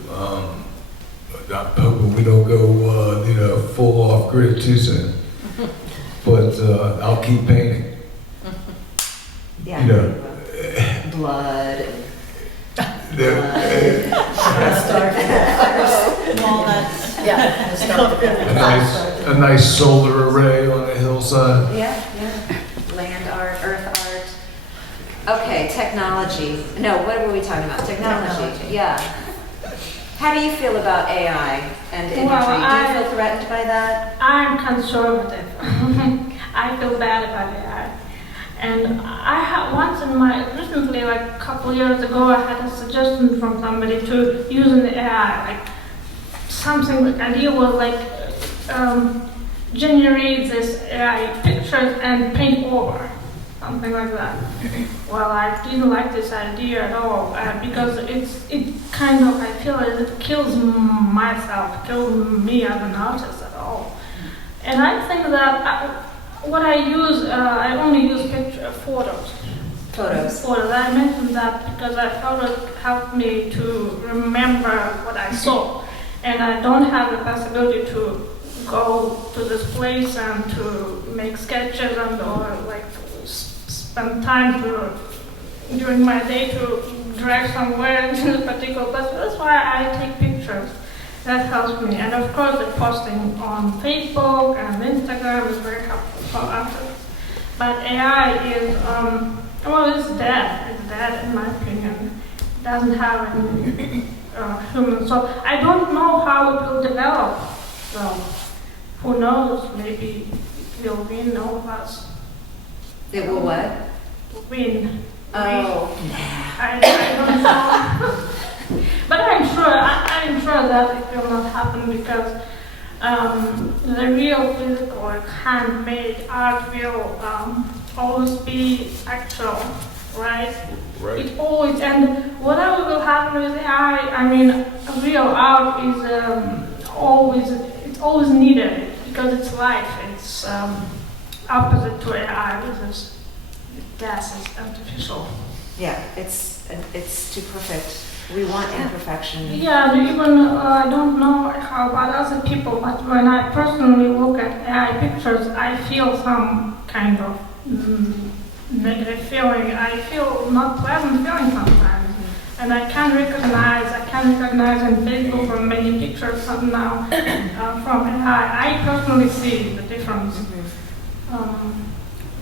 I'm hoping we don't go, full off grid too soon. But I'll keep painting. Yeah. Blood. A nice solar array on the hillside. Yeah. Land art, earth art. Okay, technology. No, what were we talking about? Technology. Yeah. How do you feel about AI and imagery? Do you feel threatened by that? I'm conservative. I feel bad about AI. And I had recently, like a couple years ago, I had a suggestion from somebody to using the AI, like something, the idea was like generate this AI pictures and paint over. something like that. Well, I didn't like this idea at all because it kind of, I feel it kills myself, kills me as an artist at all. And I think that what I use, I only use photos. Photos. I mentioned that because I felt it helped me to remember what I saw. And I don't have the possibility to go to this place and to make sketches and or like spend time during my day to drive somewhere to a particular place. That's why I take pictures. That helps me. And of course, the posting on Facebook and Instagram is very helpful for artists. But AI is, well, it's dead. It's dead in my opinion. It doesn't have any human. So I don't know how it will develop. So who knows? Maybe it will win all of us. It will what? Win. Oh, I don't know. But I'm sure that it will not happen because the real physical, like handmade art will always be actual, right? Right. It always, and whatever will happen with AI, I mean, real art is it's always needed because it's life. It's opposite to AI, which is gas is artificial. yeah, it's too perfect. We want imperfection. Yeah, even I don't know how about other people, but when I personally look at AI pictures, I feel some kind of negative feeling. I feel not pleasant feeling sometimes, and I can recognize in Facebook from many pictures now from AI. I personally see the difference.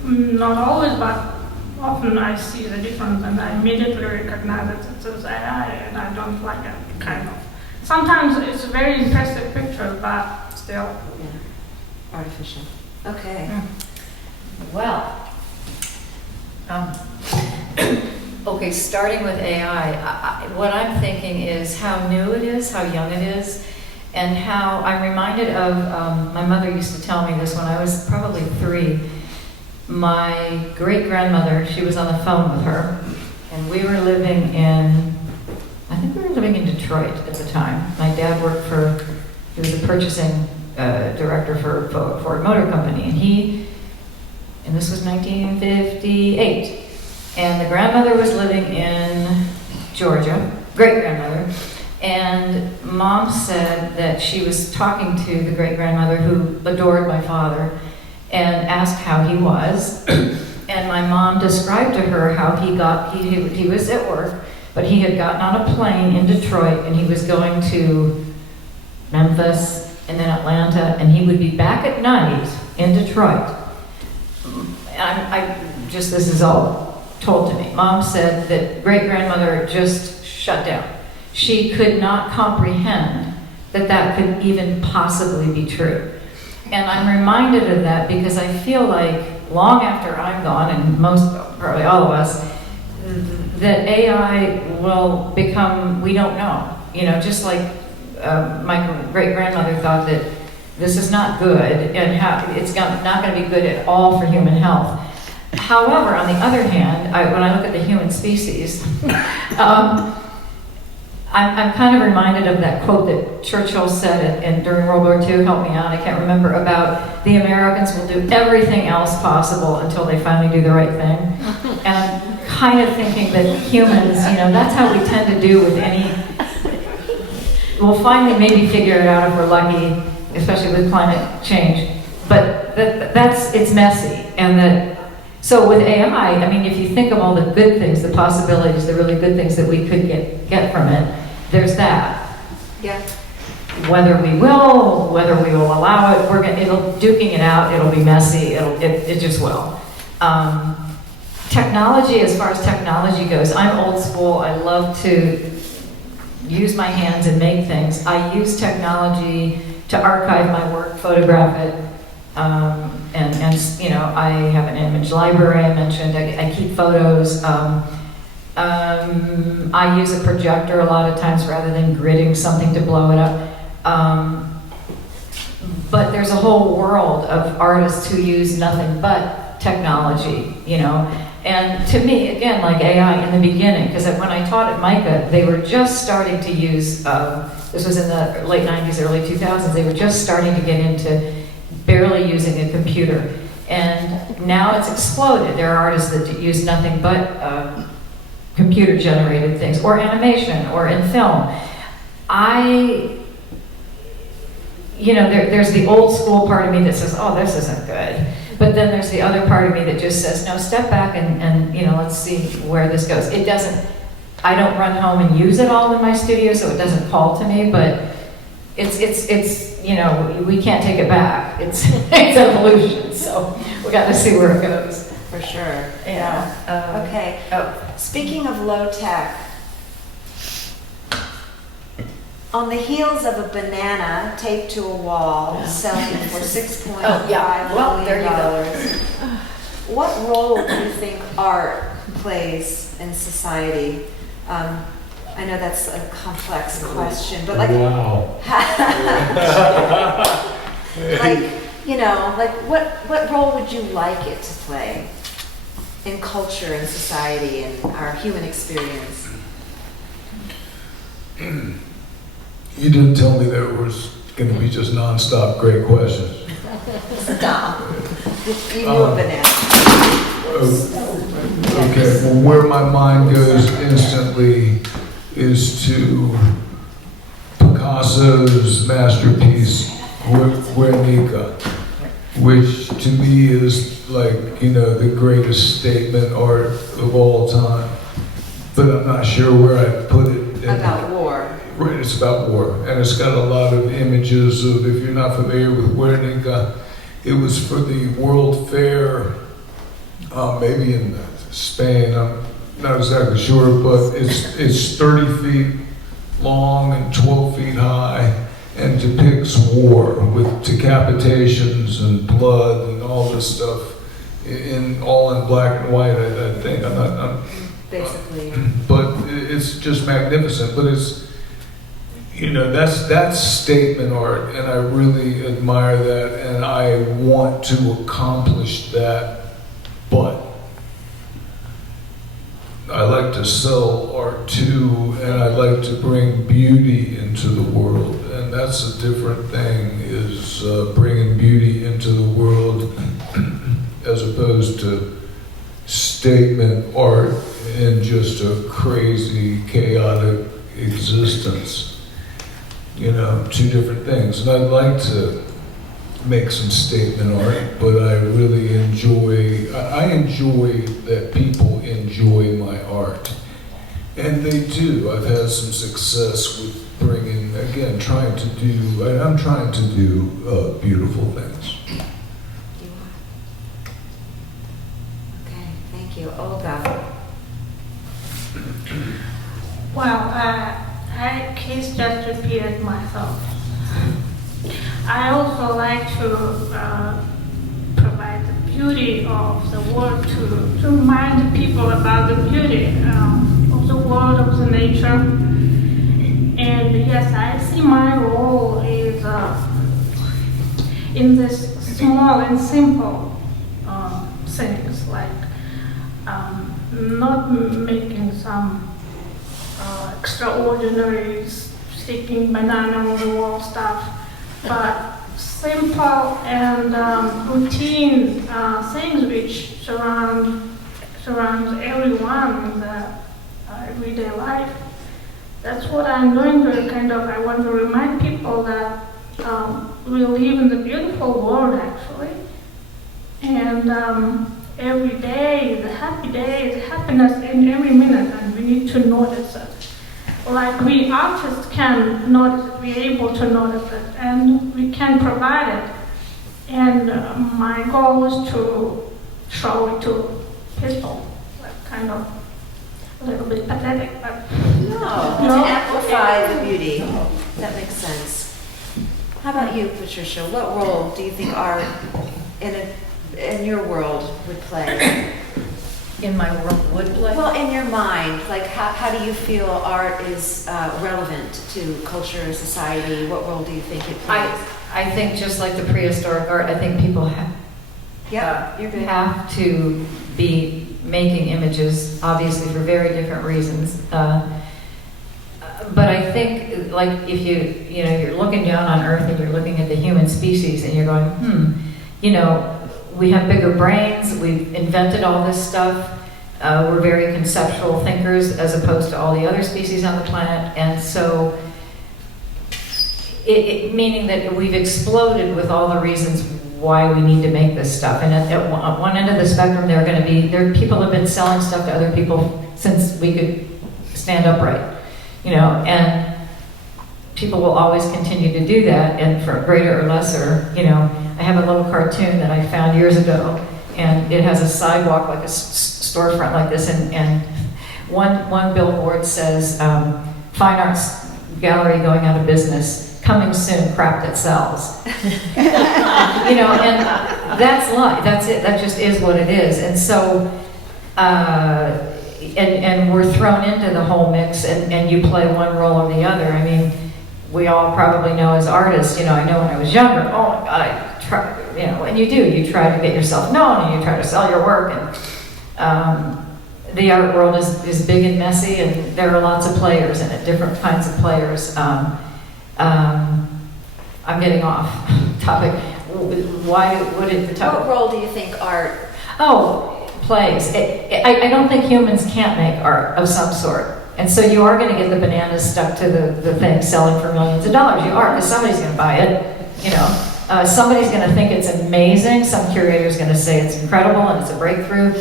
Not always, but often I see the difference and I immediately recognize that it is AI and I don't like it, kind of. Sometimes it's a very impressive picture, but still. Yeah. Artificial. Okay. Well, okay, starting with AI, what I'm thinking is how new it is, how young it is, and how I'm reminded of, my mother used to tell me this when I was probably 3. My great-grandmother, she was on the phone with her, and we were living in, I think we were living in Detroit at the time. My dad worked he was a purchasing director for Ford Motor Company, and this was 1958. And the grandmother was living in Georgia, great-grandmother, and Mom said that she was talking to the great-grandmother who adored my father, and asked how he was, and my mom described to her how he was at work, but he had gotten on a plane in Detroit, and he was going to Memphis, and then Atlanta, and he would be back at night in Detroit. This is all told to me. Mom said that great-grandmother just shut down. She could not comprehend that could even possibly be true. And I'm reminded of that because I feel like long after I'm gone, and probably all of us, that AI will become, we don't know. Just like my great-grandmother thought that this is not good and how it's not going to be good at all for human health. However, on the other hand, when I look at the human species, I'm kind of reminded of that quote that Churchill said during World War II, help me out, I can't remember, about the Americans will do everything else possible until they finally do the right thing. And I'm kind of thinking that humans, that's how we tend to do with we'll finally maybe figure it out if we're lucky, especially with climate change. But it's messy. So with AI, I mean, if you think of all the good things, the possibilities, the really good things that we could get from it, there's that. Yeah. Whether we will allow it, it'll duking it out, it'll be messy, it just will. Technology, as far as technology goes, I'm old school, I love to use my hands and make things. I use technology to archive my work, photograph it, and I have an image library I mentioned, I keep photos. I use a projector a lot of times rather than gridding something to blow it up. But there's a whole world of artists who use nothing but technology, you know? And to me, again, like AI in the beginning, because when I taught at MICA, they were just starting to use, this was in the late 90s, early 2000s, they were just starting to get into barely using a computer. And now it's exploded. There are artists that use nothing but computer-generated things, or animation, or in film. You know, there's the old school part of me that says, oh, this isn't good. But then there's the other part of me that just says, no, step back and you know, let's see where this goes. It doesn't, I don't run home and use it all in my studio, so it doesn't call to me, but it's you know, we can't take it back. It's evolution, so we got to see where it goes. For sure. Yeah. Okay. Oh, Speaking of low tech, on the heels of a banana taped to a wall selling for $6.5 Oh, yeah. Well, there you go. million, what role do you think art plays in society? I know that's a complex question, but like, Wow. like, you know, like what role would you like it to play in culture and society and our human experience? You didn't tell me there was going to be just nonstop great questions. Stop. You knew a banana. Okay, well, where my mind goes instantly is to Picasso's masterpiece, Guernica, which to me is like, you know, the greatest statement art of all time. But I'm not sure where I put it. About war. Right, it's about war, and it's got a lot of images of, if you're not familiar with Guernica, it was for the World Fair, maybe in Spain, I'm not exactly sure, but it's 30 feet long and 12 feet high, and depicts war with decapitations and blood and all this stuff, all in black and white, I think. I'm Basically. but it's just magnificent, but it's, you know, that's statement art, and I really admire that, and I want to accomplish that, but I like to sell art too, and I like to bring beauty into the world, and that's a different thing, is bringing beauty into the world as opposed to statement art in just a crazy, chaotic existence. You know, two different things. And I'd like to make some statement art, but I really I enjoy that people enjoy my art. And they do. I've had some success with bringing, again, I'm trying to do beautiful things. Okay, thank you. Olga. Well, I just repeated myself. I also like to provide the beauty of the world to remind people about the beauty of the world, of the nature. And yes, I see my role is in this small and simple things, like not making some extraordinary sticking banana on the wall stuff, but simple and routine things which surround everyone in the everyday life. That's what I'm doing to I want to remind people that we live in the beautiful world actually, and every day is a happy day, is happiness in every minute, and we need to notice it. Like we artists can notice it, we're able to notice it, and we can provide it. And my goal is to show it to people, like kind of a little bit pathetic, but No, to amplify the beauty. That makes sense. How about you, Patricia? What role do you think art in your world would play? in my world would play. Well, in your mind, like how do you feel art is relevant to culture and society? What role do you think it plays? I think just like the prehistoric art, I think people Yeah, you're good. have to be making images, obviously for very different reasons. But I think, like, if you're looking down on Earth and you're looking at the human species and you're going, we have bigger brains, we've invented all this stuff, we're very conceptual thinkers as opposed to all the other species on the planet, and so, meaning that we've exploded with all the reasons why we need to make this stuff. And at one end of the spectrum, people have been selling stuff to other people since we could stand upright. And people will always continue to do that, and for greater or lesser, I have a little cartoon that I found years ago, and it has a sidewalk like a storefront like this, and one billboard says, Fine Arts Gallery going out of business, coming soon, crap that sells. And that's life, that's it, that just is what it is. And so, and we're thrown into the whole mix, and you play one role or the other. I mean, we all probably know as artists, I know when I was younger, oh my God, I try, and you try to get yourself known, and you try to sell your work, and the art world is big and messy, and there are lots of players in it, different kinds of players. I'm getting off topic. What is the topic? What role do you think art? Oh, plays. I don't think humans can't make art of some sort. And so you are going to get the bananas stuck to the thing selling for millions of dollars. You are, because somebody's going to buy it. Somebody's going to think it's amazing. Some curator's going to say it's incredible and it's a breakthrough.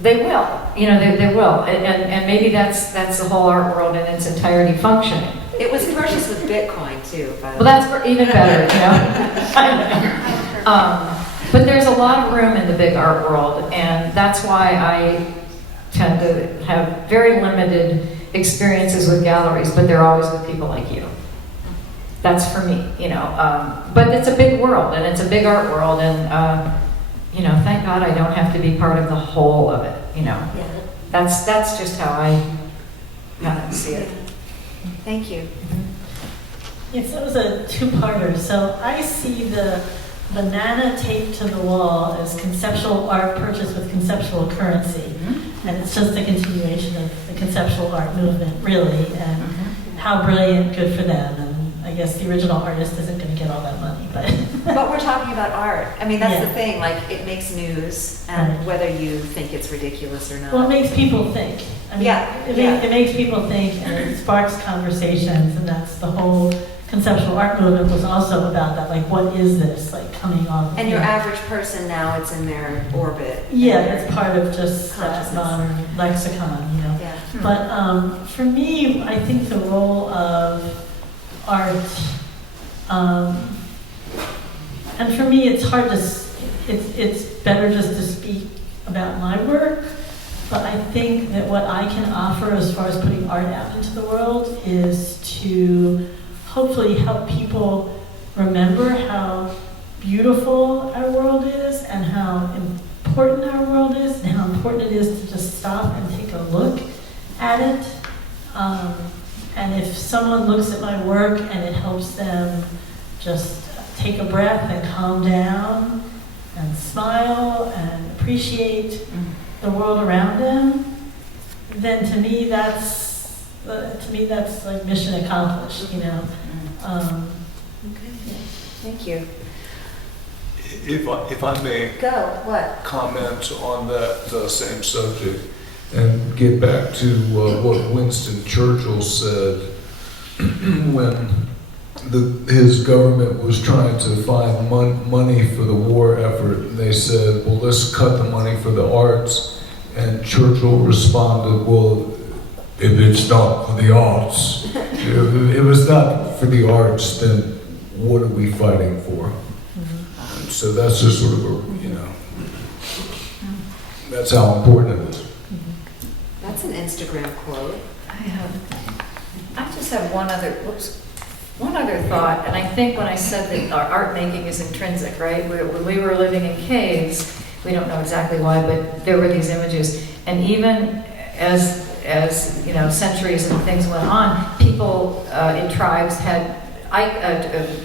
They will. They will. And maybe that's the whole art world in its entirety functioning. It was purchased with Bitcoin too, by the way. Well, that's even better, But there's a lot of room in the big art world, and that's why I tend to have very limited experiences with galleries, but they're always with people like you. That's for me, But it's a big world, and it's a big art world, and thank God I don't have to be part of the whole of it. Yeah. That's just how I kind of see it. Thank you. Yes, that was a two-parter. So I see the banana taped to the wall as conceptual art purchased with conceptual currency. And it's just a continuation of the conceptual art movement, really, and how brilliant, good for them. And I guess the original artist isn't going to get all that money, but... But we're talking about art. I mean, that's Yeah. the thing, like, it makes news, and Right. whether you think it's ridiculous or not. Well, it makes people think. I mean, Yeah, it makes people think, and it sparks conversations, and that's the whole conceptual art movement was also about that. Like, what is this, like, coming off? And your average person now, it's in their orbit. Yeah, it's part of just that Consciousness. modern lexicon, Yeah. But for me, I think the role of art, and for me, it's hard to, it's better just to speak about my work, but I think that what I can offer as far as putting art out into the world is to hopefully help people remember how beautiful our world is and how important our world is and how important it is to just stop and take a look at it. And if someone looks at my work and it helps them just take a breath and calm down and smile and appreciate the world around them, then to me that's like mission accomplished, Thank you. If I may Go, what? comment on that same subject and get back to what Winston Churchill said when his government was trying to find money for the war effort. And they said, well, let's cut the money for the arts. And Churchill responded, well, if it's not for the arts, if it was not for the arts, then what are we fighting for? So that's just sort of that's how important it is. That's an Instagram quote. I just have one other thought, and I think when I said that our art making is intrinsic, right? When we were living in caves, we don't know exactly why, but there were these images, and even as centuries and things went on, people in tribes had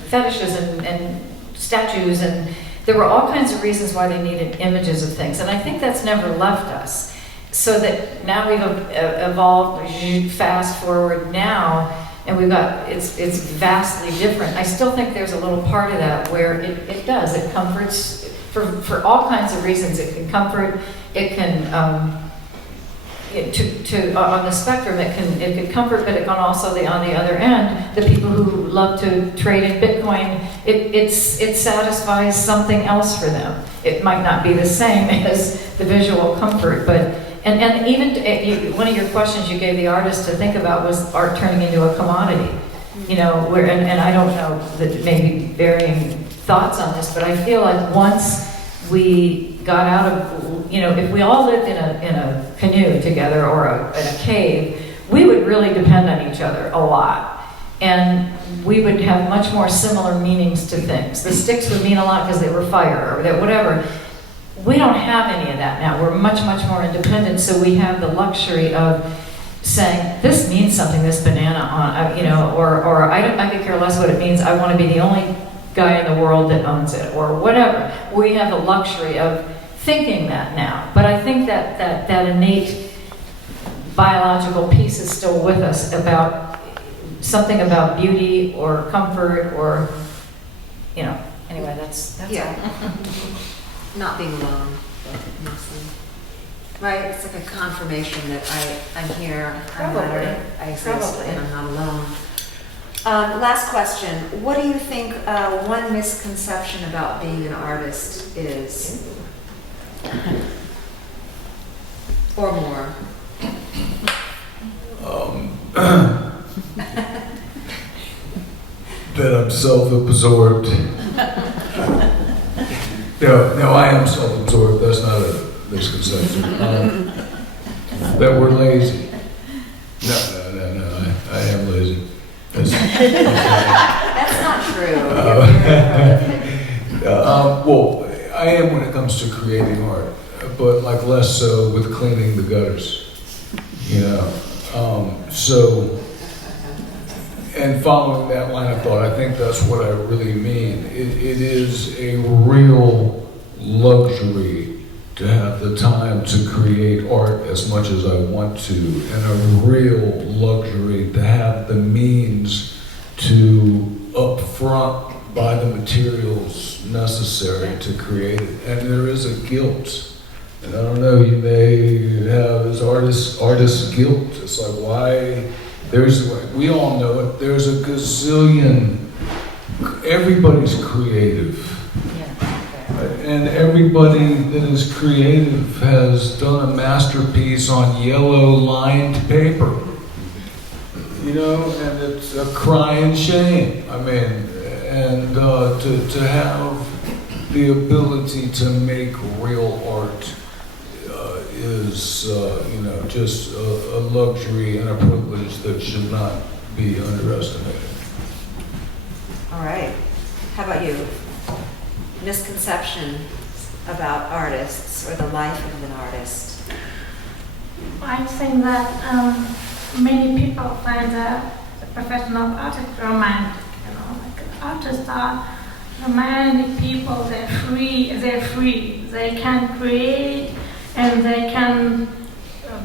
fetishes and statues, and There were all kinds of reasons why they needed images of things, and I think that's never left us. So that now we've evolved, fast forward now, and we've got, it's vastly different. I still think there's a little part of that where it comforts, for all kinds of reasons. It can comfort, it can, on the spectrum, it can comfort, but it can also, on the other end, the people who love to trade in Bitcoin, it satisfies something else for them. It might not be the same as the visual comfort, but, and even, one of your questions you gave the artist to think about was art turning into a commodity. You know, where, and I don't know, that maybe varying thoughts on this, but I feel like once we got out of, you know, if we all lived in a canoe together or in a cave, we would really depend on each other a lot. And we would have much more similar meanings to things. The sticks would mean a lot because they were fire or that whatever. We don't have any of that now. We're much, much more independent, so we have the luxury of saying, this means something, this banana on, you know, or I could care less what it means. I want to be the only guy in the world that owns it, or whatever. We have the luxury of thinking that now. But I think that innate biological piece is still with us, about something about beauty or comfort or, you know, anyway, that's Yeah. Not being alone, mostly. Right, it's like a confirmation that I'm here, I'm better, I exist, and I'm not alone. Last question. What do you think one misconception about being an artist is? Or more? That I'm self-absorbed. No, I am self-absorbed. That's not a misconception. That we're lazy. No. I am lazy. That's not true. Well, I am when it comes to creating art, but like less so with cleaning the gutters. You know, so. And following that line of thought, I think that's what I really mean. It is a real luxury to have the time to create art as much as I want to, and a real luxury to have the means to upfront buy the materials necessary to create it. And there is a guilt. And I don't know, you may have as artist guilt. It's like, why? We all know it, there's a gazillion, everybody's creative. And everybody that is creative has done a masterpiece on yellow lined paper. You know, and it's a crying shame. I mean, and to have the ability to make real art is, you know, just a luxury and a privilege that should not be underestimated. All right. How about you? Misconception about artists or the life of an artist? I think that many people find the profession of artist romantic. You know, like artists are romantic people. They're free. They can create, and they can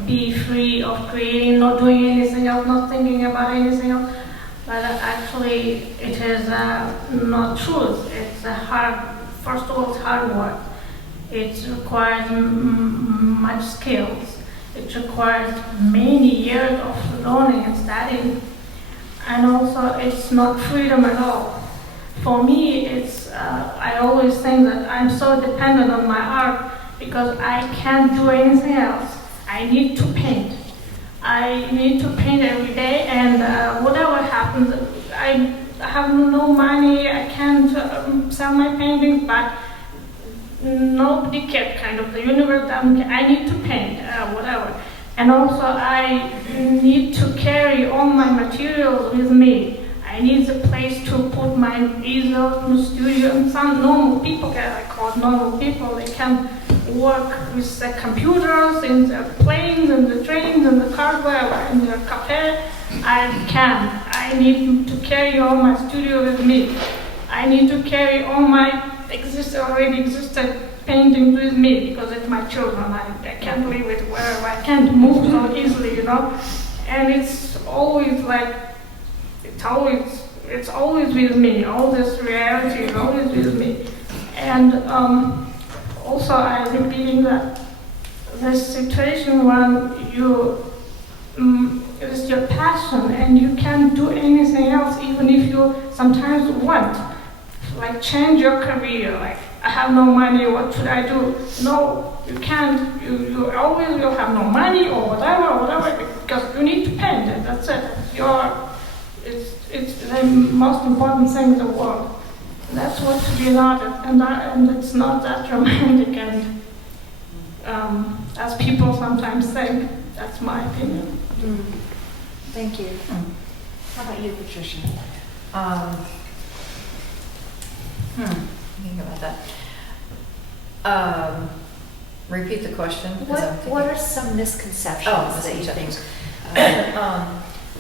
be free of creating, not doing anything else, not thinking about anything else. But actually, it is not true. It's first of all, it's hard work. It requires much skills. It requires many years of learning and studying. And also, it's not freedom at all. For me, it's, I always think that I'm so dependent on my art because I can't do anything else. I need to paint. I need to paint every day, and whatever happens, I have no money, I can't sell my paintings, but nobody cares, kind of, the universe doesn't care. I need to paint, whatever. And also I need to carry all my materials with me. I need a place to put my easel in the studio, and some normal people, I call normal people, they can work with the computers, in the planes, in the trains, in the cars, wherever, in the cafe. I can. I need to carry all my studio with me. I need to carry all my already existed paintings with me because it's my children. I can't leave it wherever. I can't move so easily, you know. And it's always like, it's always with me. All this reality is always with me. And also I'm repeating that this situation when it's your passion and you can't do anything else, even if you sometimes want, like change your career, like I have no money, what should I do? No, you can't. You always will have no money or whatever, because you need to paint it. That's it. It's the most important thing in the world. That's what to be an artist, and it's not that romantic and as people sometimes think. That's my opinion. Thank you. How about you, Patricia? Think about that. Repeat the question. 'Cause I'm thinking- What are some misconceptions that you think?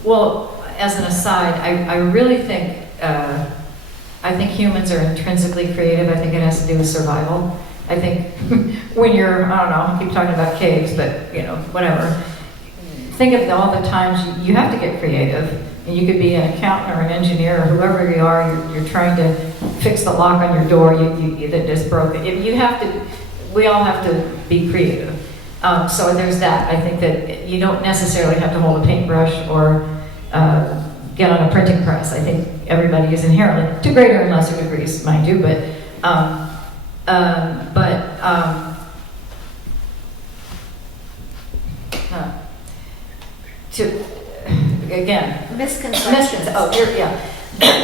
Well, as an aside, I really think, I think humans are intrinsically creative. I think it has to do with survival. I think when you're, I don't know, I keep talking about caves, but you know, whatever. Think of all the times you have to get creative. And you could be an accountant or an engineer or whoever you are, you're trying to fix the lock on your door that just broke it. You have to, we all have to be creative. So there's that. I think that you don't necessarily have to hold a paintbrush or get on a printing press. I think everybody is inherently, to greater and lesser degrees, mind you, but again, Misconceptions.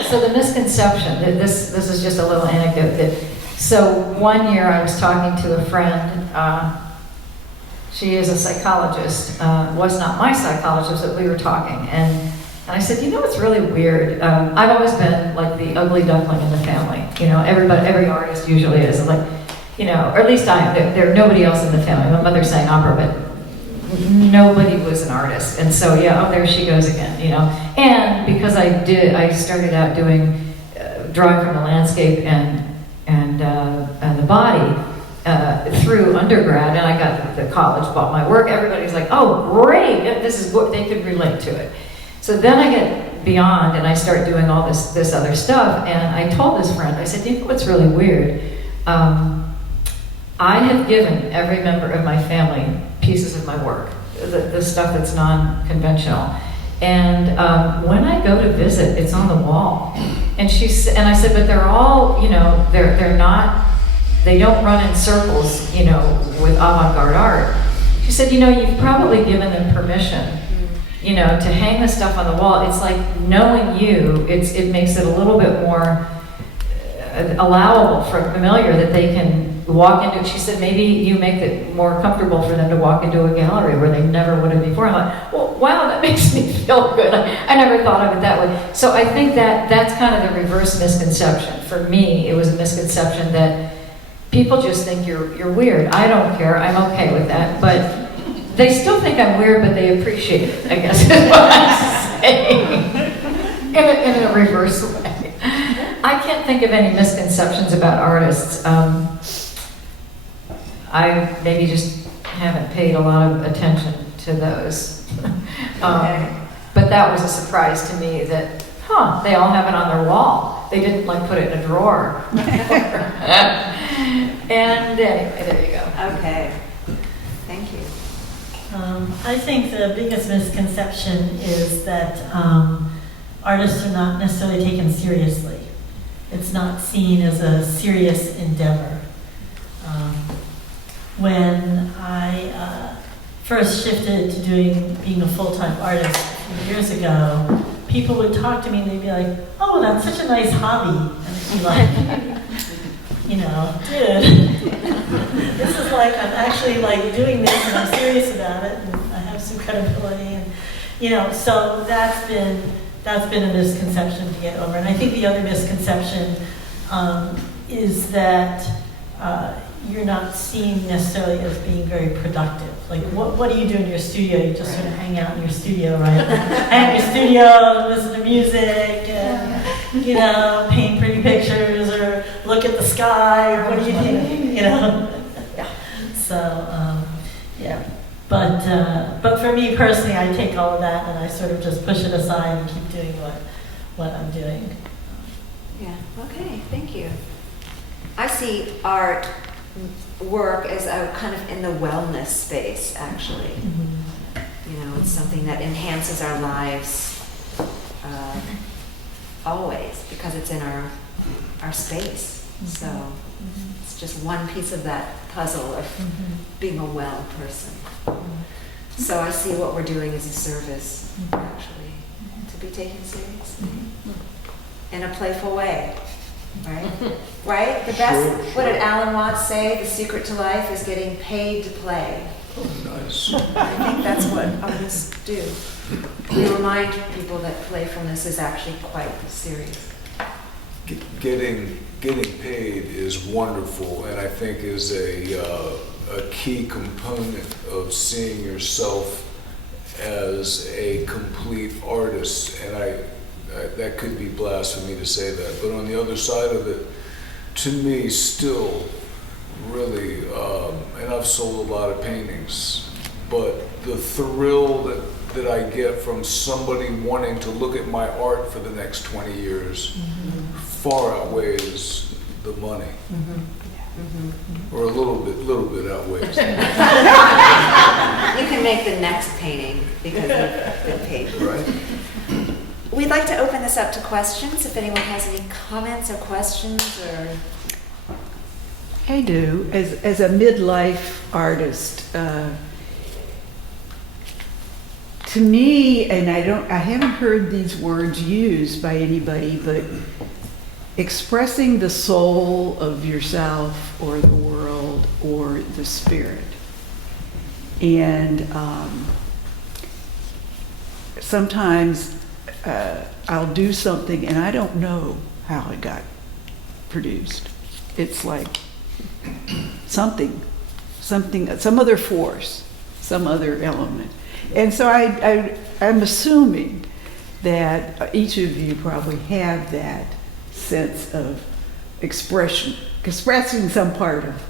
So the misconception, this is just a little anecdote. So one year I was talking to a friend, she is a psychologist, was not my psychologist, but we were talking, and I said, you know what's really weird? I've always been like the ugly duckling in the family. You know, every artist usually is, like, you know, or at least nobody else in the family. My mother sang opera, but nobody was an artist, and so there she goes again, you know. And because I started out doing drawing from the landscape and the body through undergrad, and I got the college bought my work. Everybody's like, oh great, this is what they could relate to it. So then I get beyond and I start doing all this other stuff, and I told this friend, I said, you know what's really weird? I have given every member of my family pieces of my work, the stuff that's non-conventional. And when I go to visit, it's on the wall. And I said, but they're all, you know, they're not, they don't run in circles, you know, with avant-garde art. She said, you know, you've probably given them permission, you know, to hang the stuff on the wall. It's like knowing you, it makes it a little bit more allowable, familiar, that they can walk into. She said, maybe you make it more comfortable for them to walk into a gallery where they never would have before. I'm like, well, wow, that makes me feel good. I never thought of it that way. So I think that's kind of the reverse misconception. For me, it was a misconception that people just think you're weird. I don't care. I'm okay with that. But they still think I'm weird, but they appreciate it, I guess is what I'm saying. In a reverse way. I can't think of any misconceptions about artists. I maybe just haven't paid a lot of attention to those. But that was a surprise to me that, they all have it on their wall. They didn't like put it in a drawer. And anyway, there you go. Okay. Thank you. I think the biggest misconception is that artists are not necessarily taken seriously. It's not seen as a serious endeavor. When I first shifted to being a full-time artist a few years ago, people would talk to me and they'd be like, oh, that's such a nice hobby. And I'd be like, you know, dude, this is like, I'm actually like doing this and I'm serious about it and I have some credibility, and, you know, so that's been a misconception to get over. And I think the other misconception is that you're not seen necessarily as being very productive. Like, what do you do in your studio? You just sort of hang out in your studio, right? Hang in your studio, listen to music, and, you know, paint pretty pictures or look look at the sky, or what are you doing, you know? So, yeah. But for me personally, I take all of that and I sort of just push it aside and keep doing what I'm doing. Yeah, okay, thank you. I see art work as a kind of in the wellness space, actually. You know, it's something that enhances our lives always, because it's in our space. So it's just one piece of that puzzle of being a well person. So I see what we're doing as a service, actually, to be taken seriously in a playful way, right? Right? The best, what did Alan Watts say? The secret to life is getting paid to play. Nice. I think that's what artists do. We remind people that playfulness is actually quite serious. Getting paid is wonderful, and I think is a key component of seeing yourself as a complete artist. And that could be blasphemy to say that, but on the other side of it, to me, still, really, and I've sold a lot of paintings, but the thrill that I get from somebody wanting to look at my art for the next 20 years far outweighs the money. Or a little bit outweighs. You can make the next painting because you've been paid. Right? We'd like to open this up to questions, if anyone has any comments or questions or... I do. As a midlife artist, to me, and I haven't heard these words used by anybody, but expressing the soul of yourself or the world or the spirit. And sometimes I'll do something and I don't know how it got produced. It's like something, some other force, some other element. And so I'm assuming that each of you probably have that sense of expressing some part of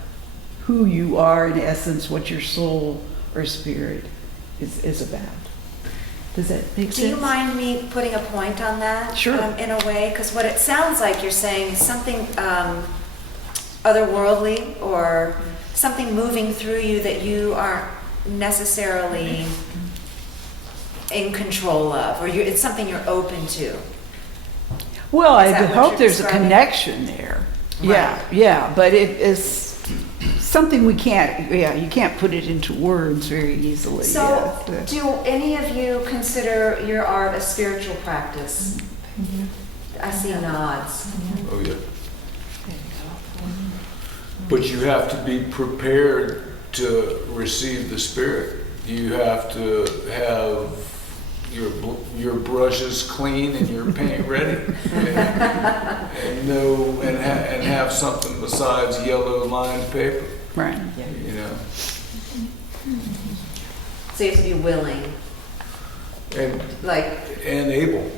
who you are, in essence, what your soul or spirit is about. Does that make sense? Do you mind me putting a point on that? Sure. In a way, because what it sounds like you're saying is something otherworldly or something moving through you that you aren't necessarily in control of, or it's something you're open to. Well, I Is that what hope you're there's describing? a connection there. Right. Yeah, but it is something you can't put it into words very easily. So, yeah. do any of you consider your art a spiritual practice? I see nods. Oh, yeah. But you have to be prepared to receive the Spirit. You have to have your brushes clean and your paint ready, and have something besides yellow lined paper. Right. You know, So you have to be willing, and able.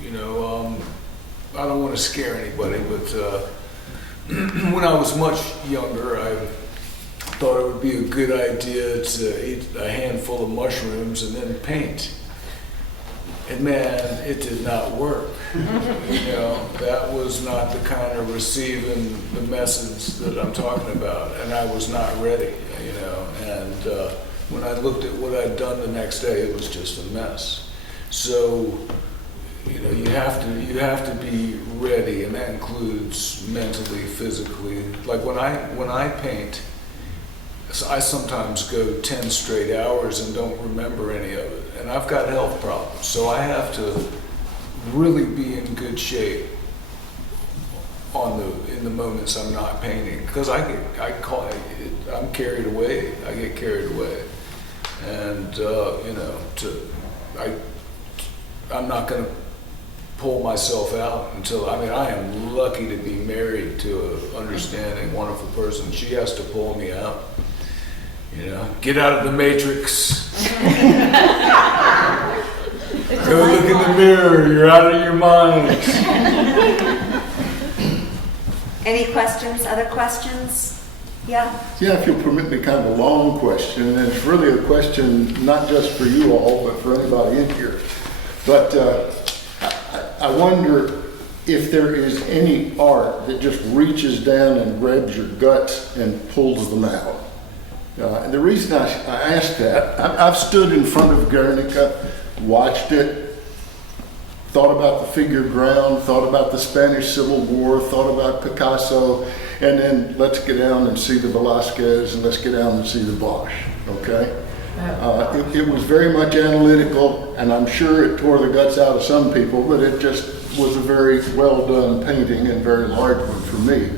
You know, I don't want to scare anybody, but when I was much younger, I thought it would be a good idea to eat a handful of mushrooms and then paint. And man, it did not work. You know, that was not the kind of receiving the message that I'm talking about, and I was not ready. You know, and when I looked at what I'd done the next day, it was just a mess. So, you know, you have to be ready, and that includes mentally, physically. Like when I paint, I sometimes go 10 straight hours and don't remember any of it. And I've got health problems, so I have to really be in good shape in the moments I'm not painting, because I'm carried away. I get carried away, and you know, I'm not going to pull myself out until, I am lucky to be married to an understanding, wonderful person. She has to pull me out. You know, get out of the matrix. Go look in the mirror. You're out of your mind. Any questions, other questions? Yeah? Yeah, if you'll permit me, kind of a long question, and it's really a question not just for you all, but for anybody in here. But I wonder if there is any art that just reaches down and grabs your guts and pulls them out. And the reason I ask that, I've stood in front of Guernica, watched it, thought about the figure ground, thought about the Spanish Civil War, thought about Picasso, and then let's get down and see the Velázquez and let's get down and see the Bosch, okay? It was very much analytical, and I'm sure it tore the guts out of some people, but it just was a very well done painting and very large one for me.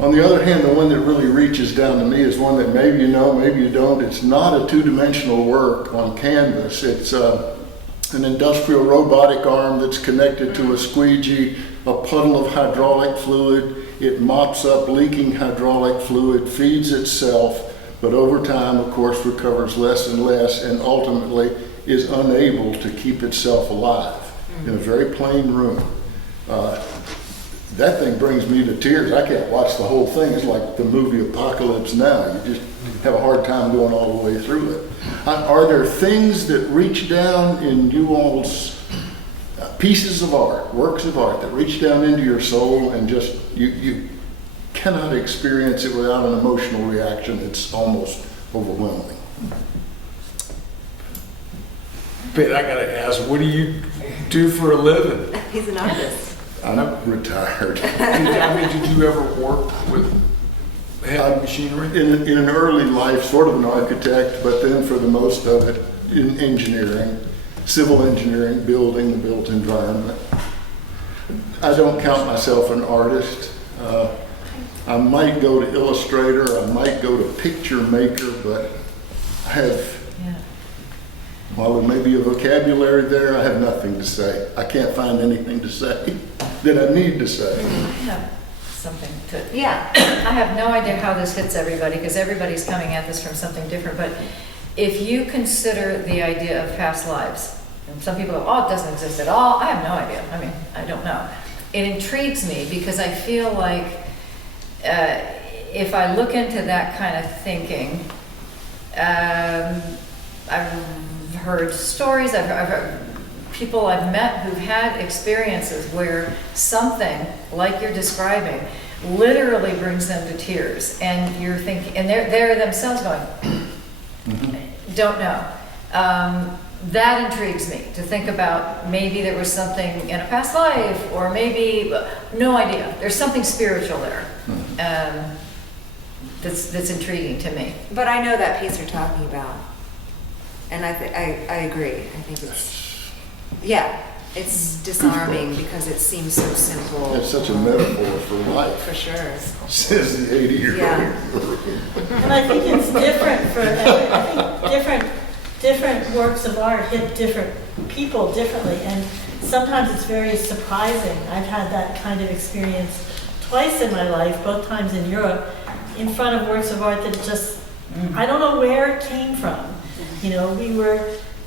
On the other hand, the one that really reaches down to me is one that maybe you know, maybe you don't. It's not a two-dimensional work on canvas. It's an industrial robotic arm that's connected to a squeegee, a puddle of hydraulic fluid. It mops up leaking hydraulic fluid, feeds itself, but over time, of course, recovers less and less, and ultimately is unable to keep itself alive in a very plain room. That thing brings me to tears. I can't watch the whole thing. It's like the movie Apocalypse Now. You just have a hard time going all the way through it. Are there things that reach down in you all's pieces of art, works of art, that reach down into your soul and just, you cannot experience it without an emotional reaction? It's almost overwhelming. But I gotta ask, what do you do for a living? He's an artist. I'm retired. Did you ever work with heavy machinery? In an early life, sort of an architect, but then for the most of it in engineering, civil engineering, building the built environment. I don't count myself an artist. I might go to illustrator, I might go to picture maker, but I have, while there may be a vocabulary there, I have nothing to say. I can't find anything to say that I need to say. I have something to. Yeah. I have no idea how this hits everybody because everybody's coming at this from something different. But if you consider the idea of past lives, and some people go, "Oh, it doesn't exist at all." I have no idea. I mean, I don't know. It intrigues me because I feel like if I look into that kind of thinking, I've heard stories. I've heard people I've met who've had experiences where something like you're describing literally brings them to tears, and you're thinking, and they're themselves going, don't know. That intrigues me to think about. Maybe there was something in a past life, or maybe no idea. There's something spiritual there that's intriguing to me. But I know that piece you're talking about, and I agree. I think it's disarming because it seems so simple. It's such a metaphor for life. For sure. Says the 80-year-old. Yeah. And I think it's different for I think different works of art hit different people differently, and sometimes it's very surprising. I've had that kind of experience twice in my life, both times in Europe, in front of works of art that just, I don't know where it came from. You know, we were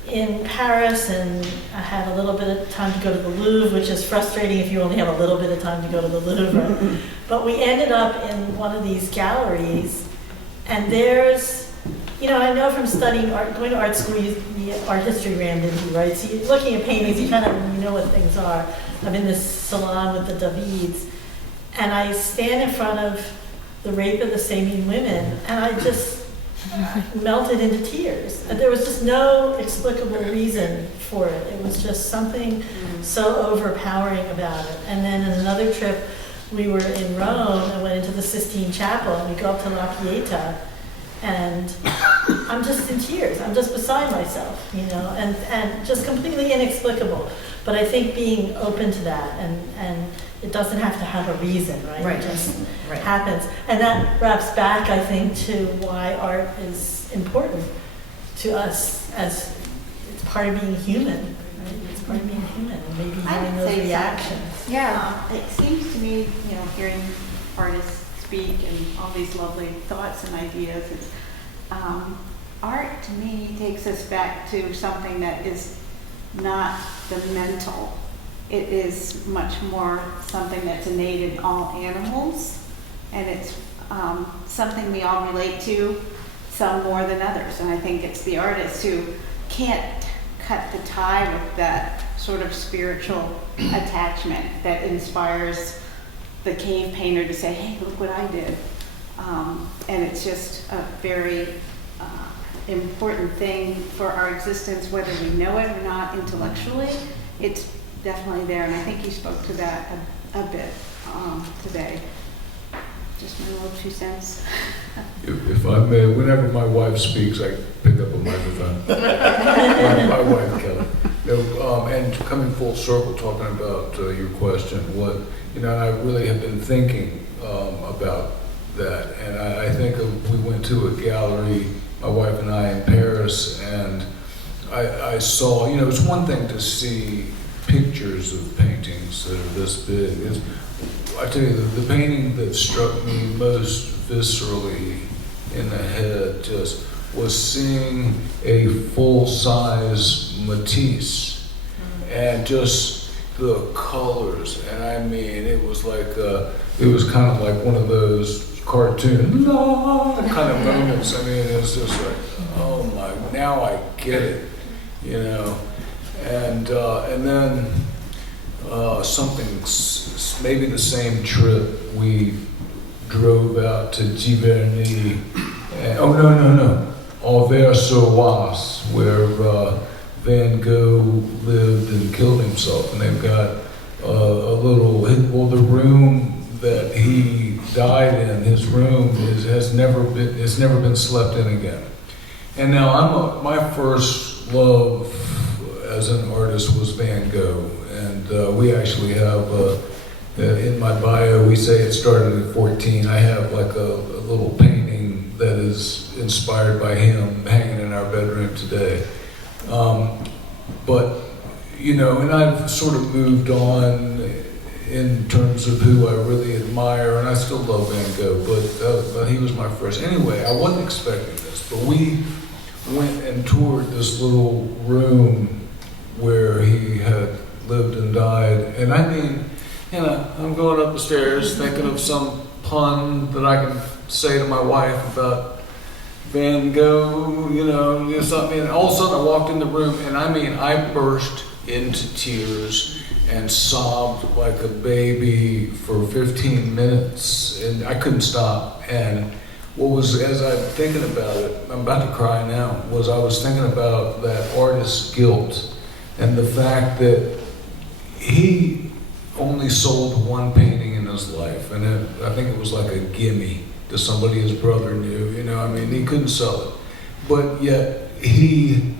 in Paris and I had a little bit of time to go to the Louvre, which is frustrating if you only have a little bit of time to go to the Louvre. But we ended up in one of these galleries, and there's, you know, I know from studying art, going to art school, the art history rammed into you, right? So you're looking at paintings, you kind of know what things are. I'm in this salon with the Davids, and I stand in front of the Rape of the Samian Women, and I just melted into tears. And there was just no explicable reason for it. It was just something so overpowering about it. And then in another trip, we were in Rome and went into the Sistine Chapel, and we go up to La Pieta, and I'm just in tears. I'm just beside myself, you know, and just completely inexplicable. But I think being open to that, and it doesn't have to have a reason, right? Right. It just happens. And that wraps back, I think, to why art is important to us as it's part of being human, right? It's part of being human, and maybe having those reactions. Yeah. It seems to me, you know, hearing artists speak and all these lovely thoughts and ideas, is, art to me takes us back to something that is not the mental it is much more something that's innate in all animals, and it's something we all relate to, some more than others. And I think it's the artists who can't cut the tie with that sort of spiritual attachment that inspires the cave painter to say, hey, look what I did. And it's just a very important thing for our existence, whether we know it or not intellectually. It's definitely there, and I think you spoke to that a bit today. Just my little 2 cents. If I may, whenever my wife speaks, I pick up a microphone. My wife, Kelly. And coming full circle, talking about your question, I really have been thinking about that. And I think we went to a gallery, my wife and I, in Paris, and I saw, it's one thing to see pictures of paintings that are this big. I tell you, the painting that struck me most viscerally in the head just was seeing a full-size Matisse and just the colors. And I mean, it was like, it was kind of like one of those cartoon kind of moments. I mean, it's just like, oh my, now I get it, And then something, maybe the same trip, we drove out to Giverny, Auvers-sur-Oise, where Van Gogh lived and killed himself, and they've got the room that he died in, his room has never been slept in again. And now my first love as an artist was Van Gogh, and we actually have in my bio we say it started at 14. I have like a little painting that is inspired by him hanging in our bedroom today. But and I've sort of moved on in terms of who I really admire, and I still love Van Gogh, but he was my first. Anyway, I wasn't expecting this, but we went and toured this little room where he had lived and died. And I mean, I'm going up the stairs thinking of some pun that I can say to my wife about Van Gogh, something. And all of a sudden I walked in the room, and I mean, I burst into tears and sobbed like a baby for 15 minutes, and I couldn't stop. And as I'm thinking about it, I'm about to cry now, I was thinking about that artist's guilt and the fact that he only sold one painting in his life, and I think it was like a gimme to somebody his brother knew, he couldn't sell it. But yet he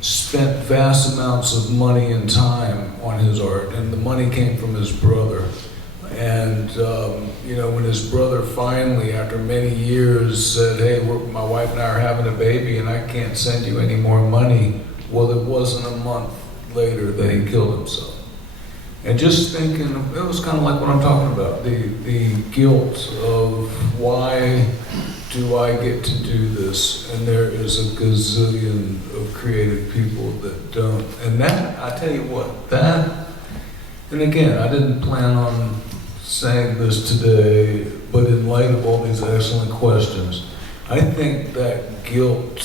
spent vast amounts of money and time on his art, and the money came from his brother. And, when his brother finally, after many years, said, hey, my wife and I are having a baby and I can't send you any more money, well, it wasn't a month later that he killed himself. And just thinking, it was kind of like what I'm talking about, the guilt of why do I get to do this? And there is a gazillion of creative people that don't. And that, I tell you what, and again, I didn't plan on saying this today, but in light of all these excellent questions, I think that guilt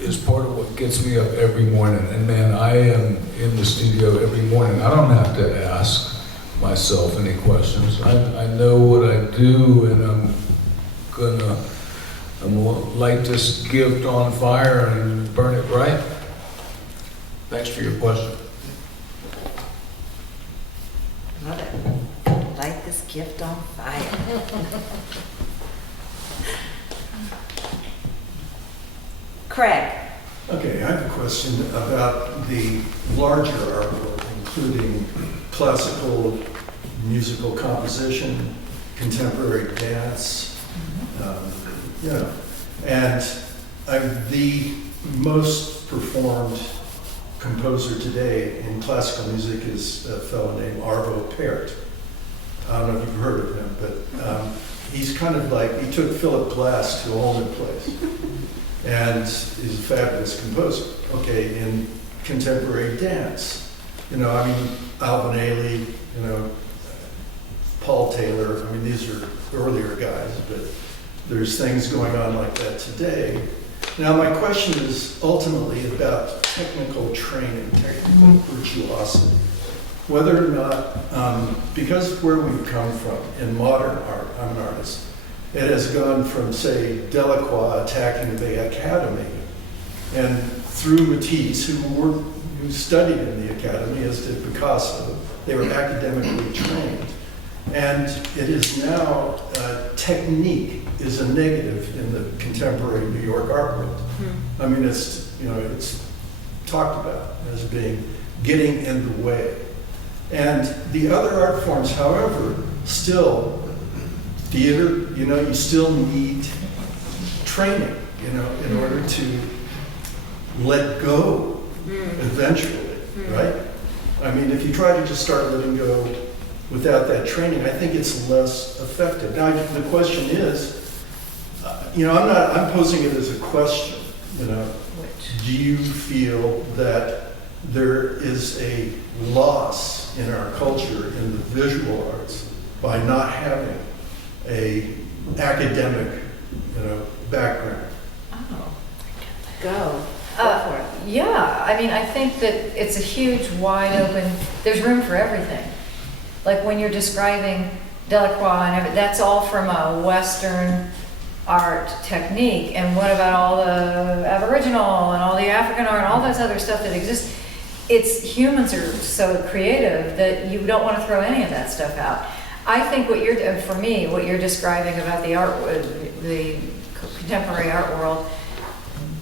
is part of what gets me up every morning. And man, I am in the studio every morning. I don't have to ask myself any questions. I know what I do, and I'm gonna light this gift on fire and burn it bright. Thanks for your question. Love it. Light this gift on fire. Craig. Okay, I have a question about the larger artwork, including classical musical composition, contemporary dance, and the most performed composer today in classical music is a fellow named Arvo Pärt. I don't know if you've heard of him, but he's kind of like, he took Philip Glass to a whole new place. And he's a fabulous composer. Okay, in contemporary dance, You know, I mean, Alvin Ailey, you know, Paul Taylor, I mean, these are earlier guys, but there's things going on like that today. Now, my question is ultimately about technical training, technical virtuosity. Whether or not, because of where we've come from in modern art, I'm an artist, it has gone from, say, Delacroix attacking the Academy, and through Matisse, who studied in the Academy, as did Picasso, they were academically trained. And it is now, technique is a negative in the contemporary New York art world. I mean, it's, you know, it's talked about as being getting in the way. And the other art forms, however, still, theater, you know, you still need training, you know, in order to let go eventually, right? I mean, if you try to just start letting go without that training, I think it's less effective. Now, the question is, you know, I'm posing it as a question, you know, do you feel that there is a loss in our culture in the visual arts by not having a academic, you know, background? Oh. Go for it. Yeah, I mean, I think that it's a huge, wide open, there's room for everything. Like when you're describing Delacroix and everything, that's all from a Western art technique. And what about all the Aboriginal and all the African art and all this other stuff that exists? It's humans are so creative that you don't want to throw any of that stuff out. I think what you're, for me, what you're describing about the contemporary art world,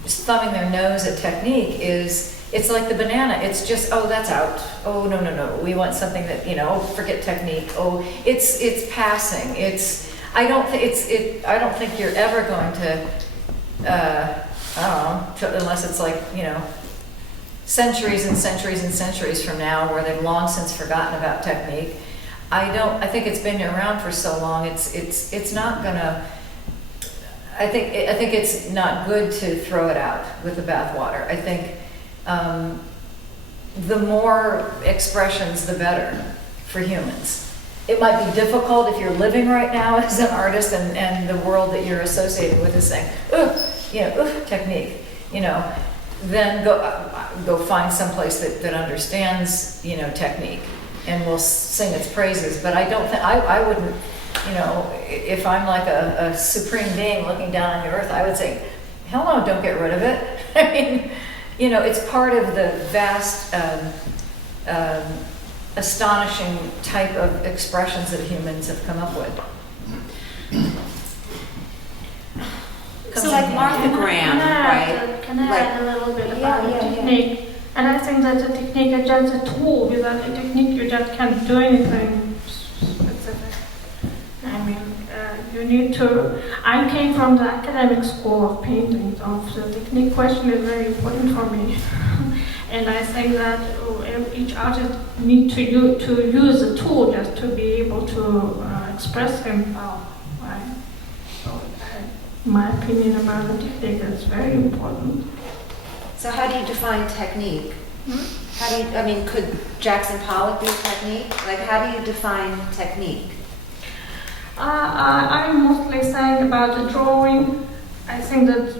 thumbing their nose at technique is, it's like the banana. It's just, oh, that's out. Oh, no, no, no. We want something that, you know, oh, forget technique. Oh, it's passing. I don't think you're ever going to, I don't know, unless it's like, you know, centuries and centuries and centuries from now where they've long since forgotten about technique. I think it's been around for so long, it's not gonna, I think it's not good to throw it out with the bathwater. I think the more expressions, the better for humans. It might be difficult if you're living right now as an artist and the world that you're associated with is saying, technique, you know, then go find someplace that understands, you know, technique and will sing its praises. But I don't think, I wouldn't, you know, if I'm like a supreme being looking down on the earth, I would say, hell no, don't get rid of it. I mean, you know, it's part of the vast, astonishing type of expressions that humans have come up with. So like Martha Graham, right? Can I add a little bit about the Yeah. technique? And I think that the technique is just a tool. Without the technique, you just can't do anything specific. I mean, you need to. I came from the academic school of painting, so the technique question is very important for me. And I think that each artist needs to use a tool just to be able to express himself, right? So, my opinion about the technique is very important. So how do you define technique? How do you, I mean, could Jackson Pollock be a technique? Like, how do you define technique? I'm mostly saying about the drawing. I think that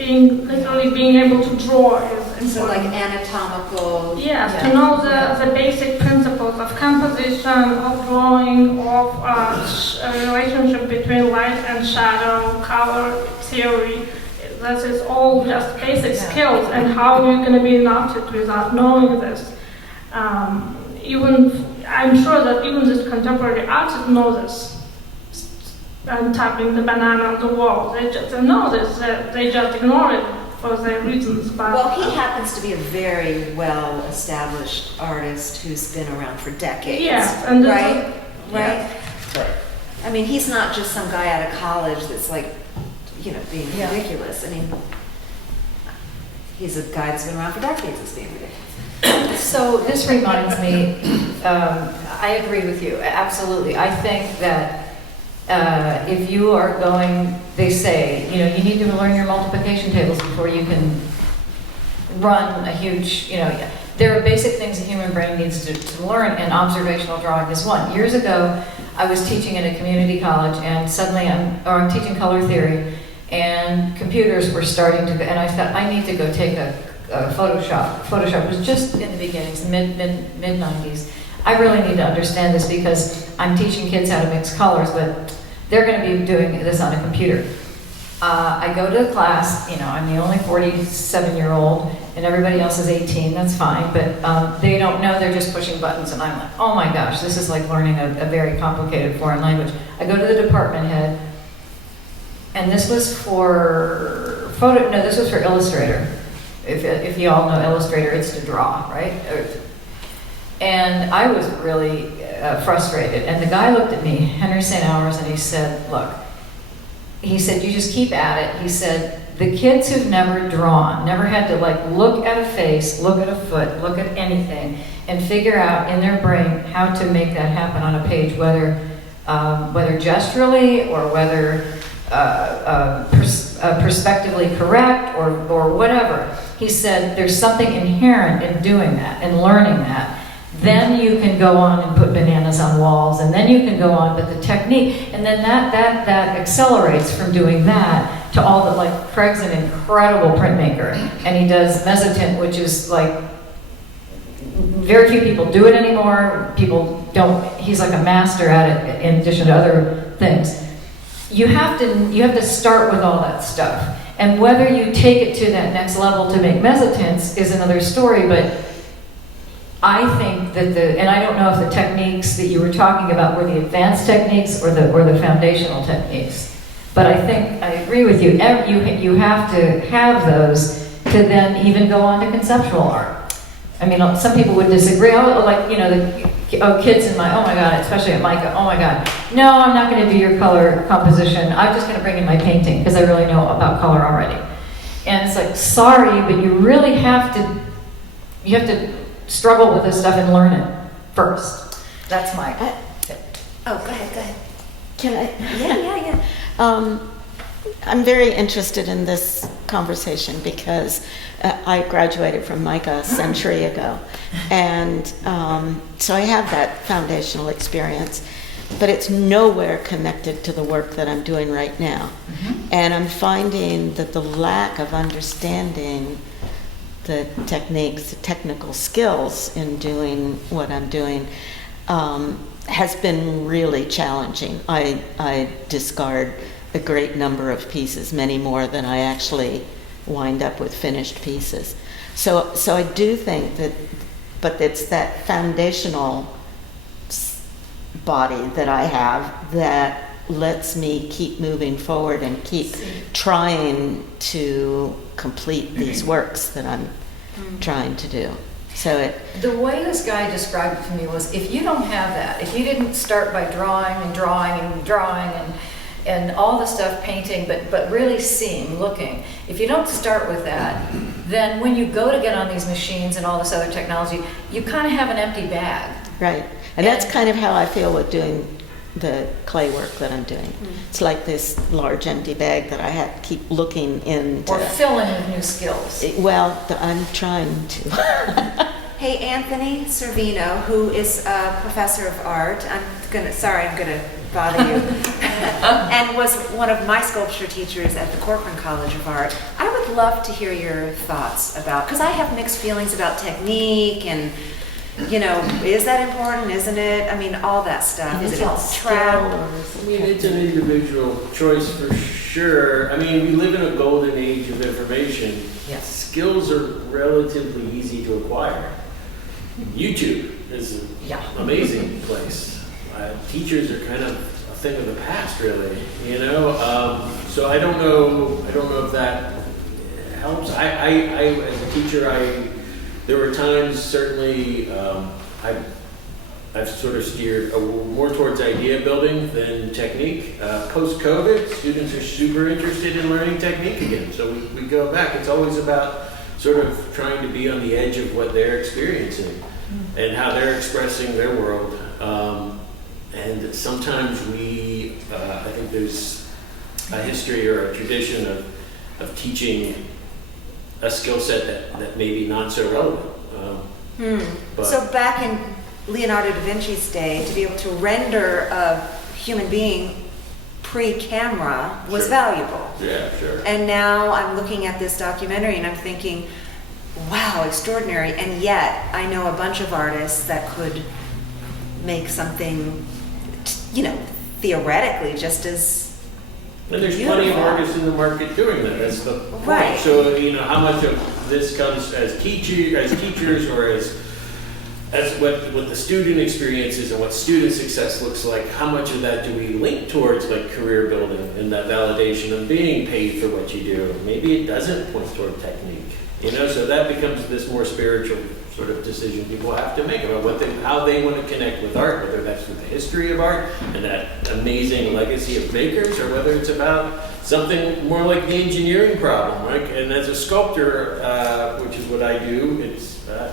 literally being able to draw is important. So like anatomical. Yes, to know the basic principles of composition, of drawing, of relationship between light and shadow, color theory. This is all just basic skills, and how you're going to be an artist without knowing this. I'm sure that even this contemporary artists know this. And tapping the banana on the wall, they know this. They just ignore it for their reasons. But Well, he happens to be a very well-established artist who's been around for decades. yes, and Right? yes. I mean, he's not just some guy out of college that's like, you know, being ridiculous. I mean, he's a guy that's been around for decades that's being ridiculous. So this reminds me, I agree with you, absolutely. I think that if you are going, they say, you know, you need to learn your multiplication tables before you can run a huge, there are basic things a human brain needs to learn, and observational drawing is one. Years ago, I was teaching at a community college, and suddenly I'm teaching color theory, and computers were starting to, and I thought, I need to go take a Photoshop. Photoshop was just in the beginnings, mid-90s. I really need to understand this because I'm teaching kids how to mix colors, but they're going to be doing this on a computer. I go to the class, I'm the only 47-year-old, and everybody else is 18, that's fine, but they don't know, they're just pushing buttons, and I'm like, oh my gosh, this is like learning a very complicated foreign language. I go to the department head, and this was for this was for Illustrator. If you all know Illustrator, it's to draw, right? And I was really frustrated, and the guy looked at me, Henry St. Hours, and he said, look, he said, you just keep at it. He said, the kids who've never drawn, never had to like look at a face, look at a foot, look at anything, and figure out in their brain how to make that happen on a page, whether gesturally or whether perspectively correct or whatever. He said, there's something inherent in doing that and learning that. Then you can go on and put bananas on walls, and then you can go on, but the technique, and then that accelerates from doing that to all the, like, Craig's an incredible printmaker, and he does mezzotint, which is like, very few people do it anymore, people don't, he's like a master at it in addition to other things. You have to start with all that stuff, and whether you take it to that next level to make mezzotints is another story, but I think that and I don't know if the techniques that you were talking about were the advanced techniques or the foundational techniques, but I think I agree with you. You have to have those to then even go on to conceptual art. I mean, some people would disagree. Kids in my, oh my God, especially at Micah, oh my God, no, I'm not going to do your color composition. I'm just going to bring in my painting because I really know about color already. And it's like, sorry, but you really have to struggle with this stuff and learn it first. That's my tip. Oh, go ahead. Can I? Yeah. I'm very interested in this conversation because I graduated from Micah a century ago. And so I have that foundational experience, but it's nowhere connected to the work that I'm doing right now. Mm-hmm. And I'm finding that the lack of understanding the techniques, the technical skills in doing what I'm doing has been really challenging. I discard a great number of pieces, many more than I actually wind up with finished pieces. So I do think that, but it's that foundational body that I have that lets me keep moving forward and keep trying to complete these works that I'm trying to do. So the way this guy described it to me was, if you don't have that, if you didn't start by drawing and all the stuff, painting, but really seeing, looking, if you don't start with that, then when you go to get on these machines and all this other technology, you kind of have an empty bag. Right. And that's kind of how I feel with doing the clay work that I'm doing. It's like this large empty bag that I have to keep looking into. Or fill in with new skills. Well, I'm trying to. Hey, Anthony Servino, who is a professor of art. I'm gonna bother you. And was one of my sculpture teachers at the Corcoran College of Art. I would love to hear your thoughts about, because I have mixed feelings about technique and, is that important, isn't it? I mean, all that stuff. Is it all trap? I mean, it's an individual choice for sure. I mean, we live in a golden age of information. Yes. Skills are relatively easy to acquire. YouTube is an amazing place. Teachers are kind of a thing of the past, really. So I don't know if that helps. I as a teacher, there were times certainly I've sort of steered more towards idea building than technique. Post-COVID, students are super interested in learning technique again. So we go back. It's always about sort of trying to be on the edge of what they're experiencing and how they're expressing their world. And sometimes I think there's a history or a tradition of teaching a skill set that may be not so relevant. But So back in Leonardo da Vinci's day, to be able to render a human being pre-camera was Sure. valuable. yeah, sure. And now I'm looking at this documentary and I'm thinking, wow, extraordinary. And yet I know a bunch of artists that could make something, theoretically just as And there's plenty of beautiful. artists in the market doing that. That's the point. Right. So how much of this comes as teachers, or as what the student experience is and what student success looks like? How much of that do we link towards like career building and that validation of being paid for what you do? Maybe it doesn't point toward technique. So that becomes this more spiritual sort of decision people have to make about how they want to connect with art, whether that's with the history of art and that amazing legacy of makers, or whether it's about something more like the engineering problem, right? And as a sculptor, which is what I do,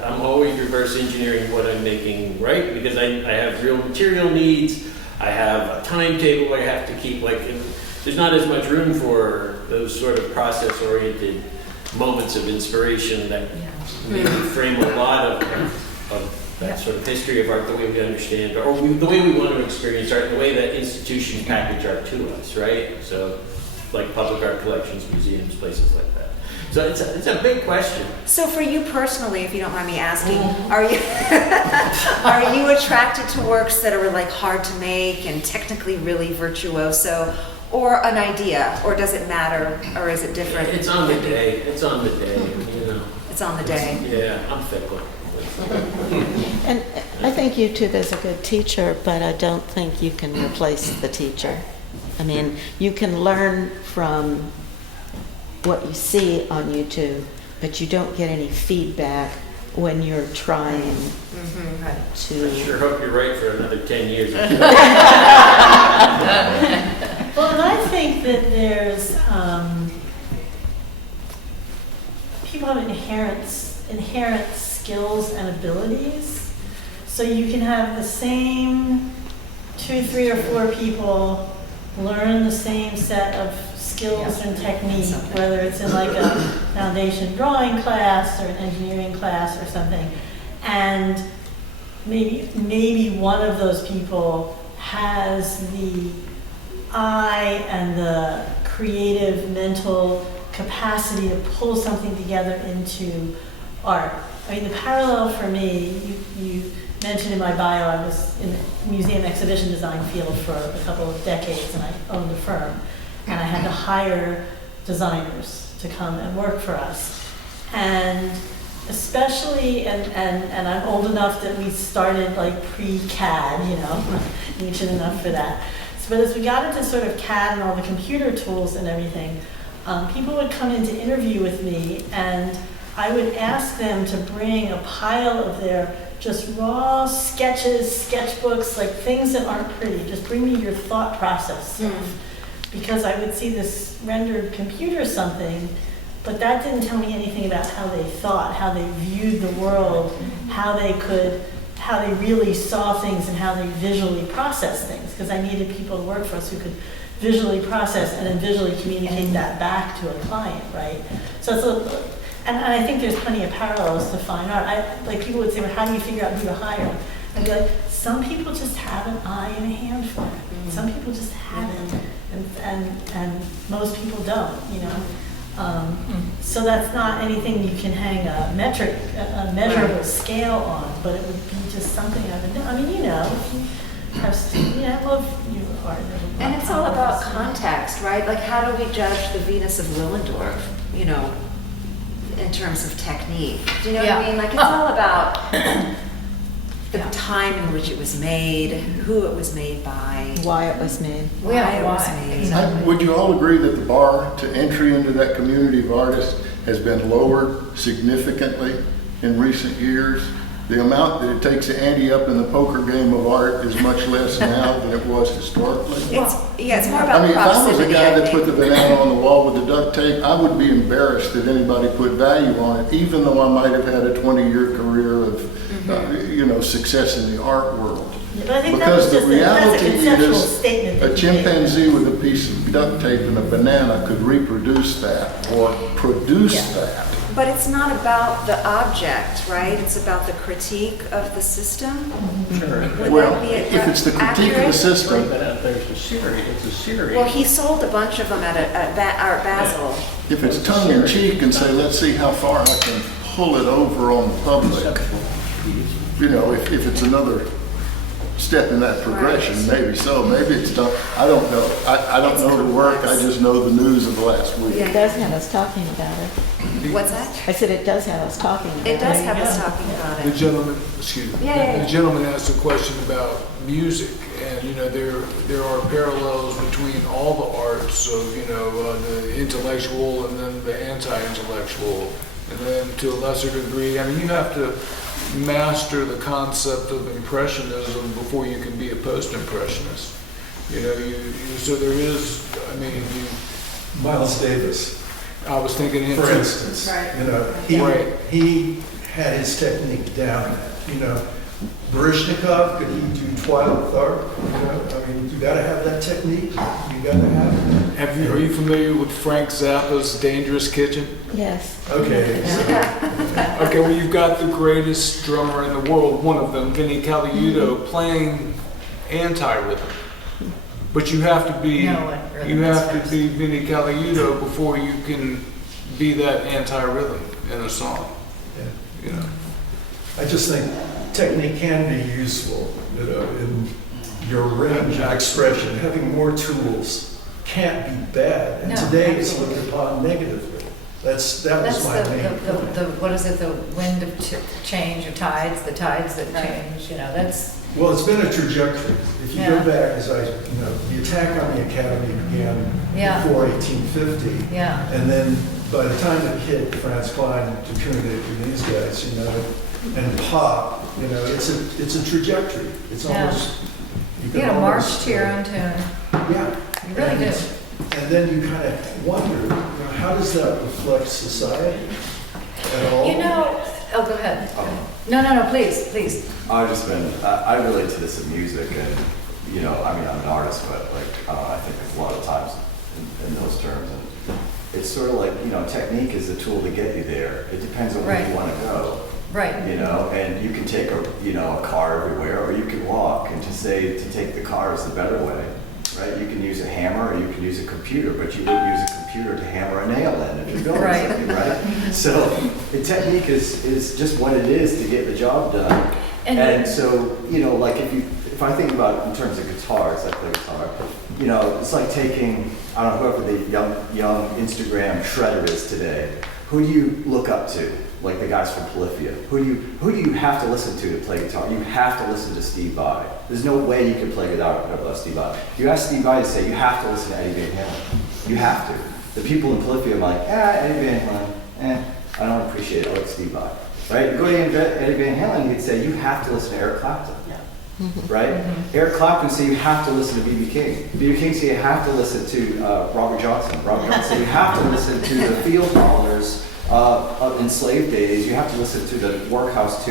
I'm always reverse engineering what I'm making, right? Because I have real material needs, I have a timetable I have to keep, and there's not as much room for those sort of process-oriented moments of inspiration that maybe frame a lot of that sort of history of art, the way we understand, or the way we want to experience art, the way that institutions package art to us, right? So, like public art collections, museums, places like that. So it's a big question. So for you personally, if you don't mind me asking, are you attracted to works that are like hard to make and technically really virtuoso, or an idea, or does it matter, or is it different? It's on the day. It's on the day. It's on the day. Yeah, I'm fickle. And I think YouTube is a good teacher, but I don't think you can replace the teacher. I mean, you can learn from what you see on YouTube, but you don't get any feedback when you're trying to... I sure hope you're right for another 10 years. Well, and I think that there's people have inherent skills and abilities. So you can have the same 2, 3, or 4 people learn the same set of skills and technique, whether it's in like a foundation drawing class or an engineering class or something. And maybe one of those people has the eye and the creative mental capacity to pull something together into art. I mean, the parallel for me, you mentioned in my bio, I was in the museum exhibition design field for a couple of decades, and I owned a firm, and I had to hire designers to come and work for us. And especially, and I'm old enough that we started like pre-CAD, ancient enough for that. But as we got into sort of CAD and all the computer tools and everything, people would come in to interview with me, and I would ask them to bring a pile of their just raw sketches, sketchbooks, like things that aren't pretty. Just bring me your thought process stuff. Because I would see this rendered computer something, but that didn't tell me anything about how they thought, how they viewed the world, how they really saw things and how they visually process things, because I needed people to work for us who could visually process and then visually communicate that back to a client, right? So and I think there's plenty of parallels to fine art. Like people would say, well, how do you figure out who to hire? I'd be like, some people just have an eye and a hand for it. Some people just have it, and most people don't, So that's not anything you can hang a measurable scale on, but it would be just something I would know. I mean, if you have students, you are. And it's all about context, right? Like, how do we judge the Venus of Willendorf, in terms of technique? Do you know what I mean? Like, it's all about the time in which it was made, who it was made by, Why it was made. why it was made. Would you all agree that the bar to entry into that community of artists has been lowered significantly in recent years? The amount that it takes to ante up in the poker game of art is much less now than it was historically. It's more about If I was a proximity, guy I that put the think. banana on the wall with the duct tape, I would be embarrassed that anybody put value on it, even though I might have had a 20-year career of, success in the art world. But I think Because the that's a reality conceptual is, statement. that a you made. chimpanzee with a piece of duct tape and a banana could reproduce that or produce that. But it's not about the object, right? It's about the critique of the system? Sure. Would Well, that be if it's the critique of the accurate? system, But out there's a series, it's a series. Well, he sold a bunch of them at Art Basel. if it's tongue in cheek and say, let's see how far I can pull it over on the public, you know, if it's another step in that progression, Right. maybe so, maybe it's done, I don't know. I don't It's know the work, I complex. just know the news of the last week. It does have us talking about it. What's that? I said it does have us talking about it. It does have us talking about The it. gentleman, excuse me. Yeah. The gentleman asked a question about music, and, you know, there are parallels between all the arts of, you know, the intellectual and then the anti-intellectual, and then to a lesser degree, I mean, you have to master the concept of impressionism before you can be a post-impressionist. You know, so there is, I mean, Miles Davis, I was thinking him for too. instance, Right. you know, Right. he had his technique down, you know. Baryshnikov, could he do Twilight art? You know, I mean, you gotta have that technique, you gotta have it. Are you familiar with Frank Zappa's Dangerous Kitchen? Yes. Okay, so Okay, well, you've got the greatest drummer in the world, one of them, Vinnie Colaiuto, playing anti-rhythm. But you have to be, No one rhythm you is have to first. be Vinnie Colaiuto before you can be that anti-rhythm in a song, yeah. you know? I just think technique can be useful, you know, in your range of expression. Having more tools can't be bad, and No, today it's absolutely. looked upon negatively. That That's was my main point. the, what is it, the wind of change or tides, the tides that Right. change, you know, that's, Well, it's been a trajectory. If you go Yeah. back, as I, you know, the attack on the academy began Yeah. before 1850. yeah. And then by the time it hit Franz Klein, de Kooning, and these guys, you know, and pop, you know, it's a trajectory. It's Yeah. almost, You can gotta march almost, to your own tune. Yeah. You really do. And then you kind of wonder, you know, how does that reflect society at all? You know, oh, go ahead. No, please, please. I've just been, I relate to this in music and, you know, I mean, I'm an artist, but like, I think a lot of times in those terms. And it's sort of like, you know, technique is the tool to get you there. It depends on where Right. you want to go, Right. you know, and you can take a car everywhere, or you can walk, and to take the car is the better way, right? You can use a hammer or you can use a computer, but you wouldn't use a computer to hammer a nail in if you're building Right. something, right? So the technique is just what it is to get the job done. And so, you know, like if I think about it in terms of guitars, I play guitar, you know, it's like taking, I don't know, whoever the young Instagram shredder is today. Who do you look up to? Like the guys from Polyphia. Who do you have to listen to play guitar? You have to listen to Steve Vai. There's no way you can play guitar without Steve Vai. If you ask Steve Vai to say, you have to listen to Eddie Van Halen. You have to. The people in Polyphia are like, Eddie Van Halen, I don't appreciate it, I like Steve Vai. Right? You go to Eddie Van Halen, you'd say, you have to listen to Eric Clapton. Right? Eric Clapton say you have to listen to B.B. King. B.B. King say you have to listen to Robert Johnson. Robert Johnson say you have to listen to the field modelers in slave days. You have to listen to the workhouse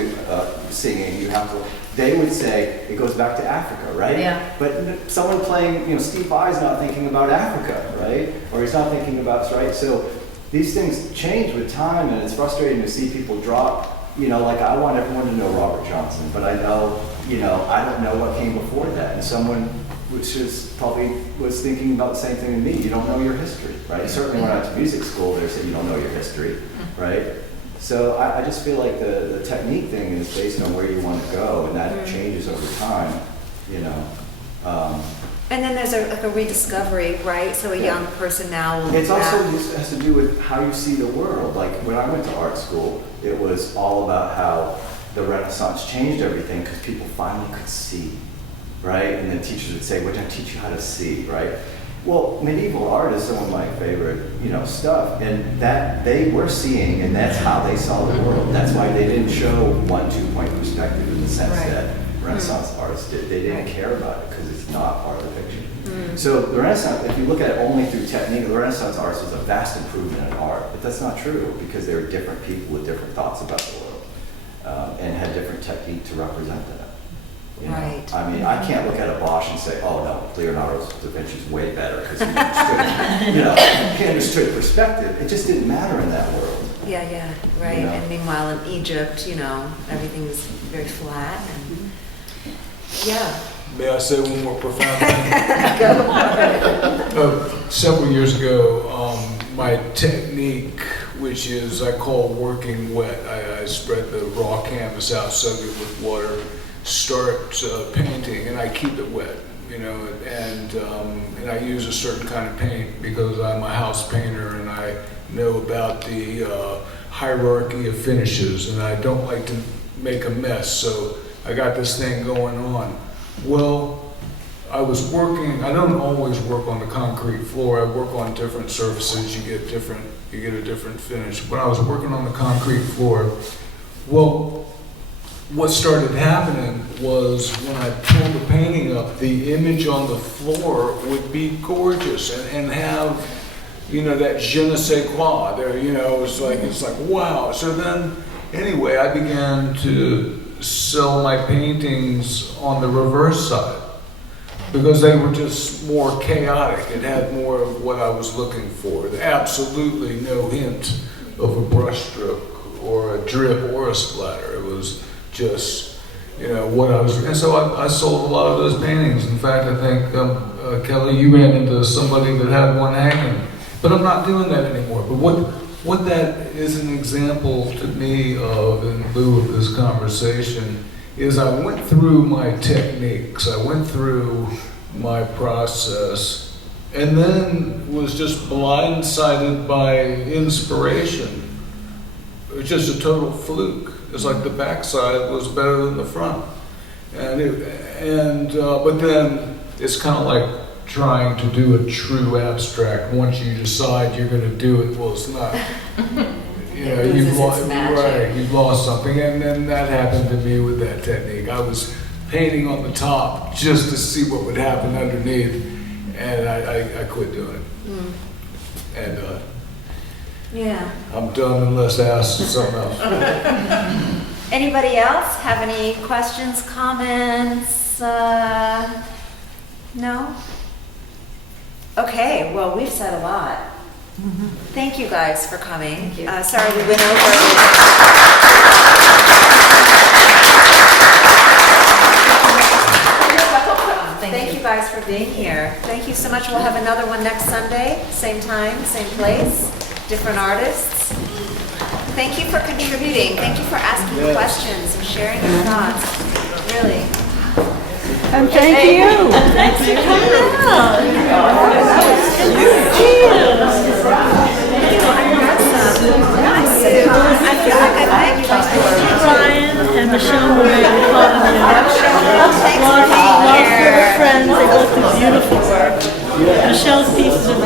singing. You have to. They would say it goes back to Africa, right? Yeah. But someone playing, you know, Steve Vai's not thinking about Africa, right? Or he's not thinking about, right? So these things change with time, and it's frustrating to see people drop. You know, like I want everyone to know Robert Johnson, but I know, you know, I don't know what came before that. And someone which is probably was thinking about the same thing as me. You don't know your history, right? You certainly went out to music school, they said you don't know your history, right? So I just feel like the technique thing is based on where you want to go, and that changes over time, you know. And then there's like a rediscovery, right? So a young person now will It's look also back. this has to do with how you see the world. Like when I went to art school, it was all about how the Renaissance changed everything because people finally could see, right? And then teachers would say, "We're going to teach you how to see," right? Well, medieval art is some of my favorite, you know, stuff, and that they were seeing, and that's how they saw the world. That's why they didn't show 1 2-point perspective in the sense Right. that Renaissance artists did. They didn't Right. care about it because it's not part of the picture. So the Renaissance, if you look at it only through technique, the Renaissance artist was a vast improvement in art, but that's not true because they were different people with different thoughts about the world and had different technique to represent that. You know? Right. I mean, I can't look at a Bosch and say, oh no, Leonardo da Vinci's way better because he understood, you know, he understood perspective. It just didn't matter in that world. yeah, right. Yeah. And meanwhile in Egypt, everything's very flat and, yeah. May I say one more profound thing? Several years ago, my technique, which is I call working wet, I spread the raw canvas out, soak it with water, start painting, and I keep it wet, and I use a certain kind of paint because I'm a house painter and I know about the hierarchy of finishes, and I don't like to make a mess, so I got this thing going on. Well, I was working, I don't always work on the concrete floor, I work on different surfaces, you get a different finish. When I was working on the concrete floor, well, what started happening was when I pulled the painting up, the image on the floor would be gorgeous and have, that je ne sais quoi there, it's like, wow. So then, anyway, I began to sell my paintings on the reverse side because they were just more chaotic. It had more of what I was looking for. Absolutely no hint of a brushstroke or a drip or a splatter. It was just, what I was. And so I sold a lot of those paintings. In fact, I think, Kelly, you ran into somebody that had one hanging. But I'm not doing that anymore. But what that is an example to me of, in lieu of this conversation, is I went through my techniques, I went through my process, and then was just blindsided by inspiration. It was just a total fluke. It's like the backside was better than the front. But then it's kind of like trying to do a true abstract. Once you decide you're going to do it, well, it's not. You've lost something, and then that happened to me with that technique. I was painting on the top just to see what would happen underneath, and I quit doing it. And Yeah. I'm done unless asked something else. Anybody else have any questions, comments? No? Okay, well, we've said a lot. Thank you guys for coming. Thank you. Sorry we went over. Thank you guys for being here. Thank you so much. We'll have another one next Sunday, same time, same place, different artists. Thank you for contributing. Thank you for asking questions and sharing your thoughts. Really. And thank you. Thanks for coming out. Brian and Michelle were very proud of you. Love your friends. They both do beautiful work. Michelle's pieces are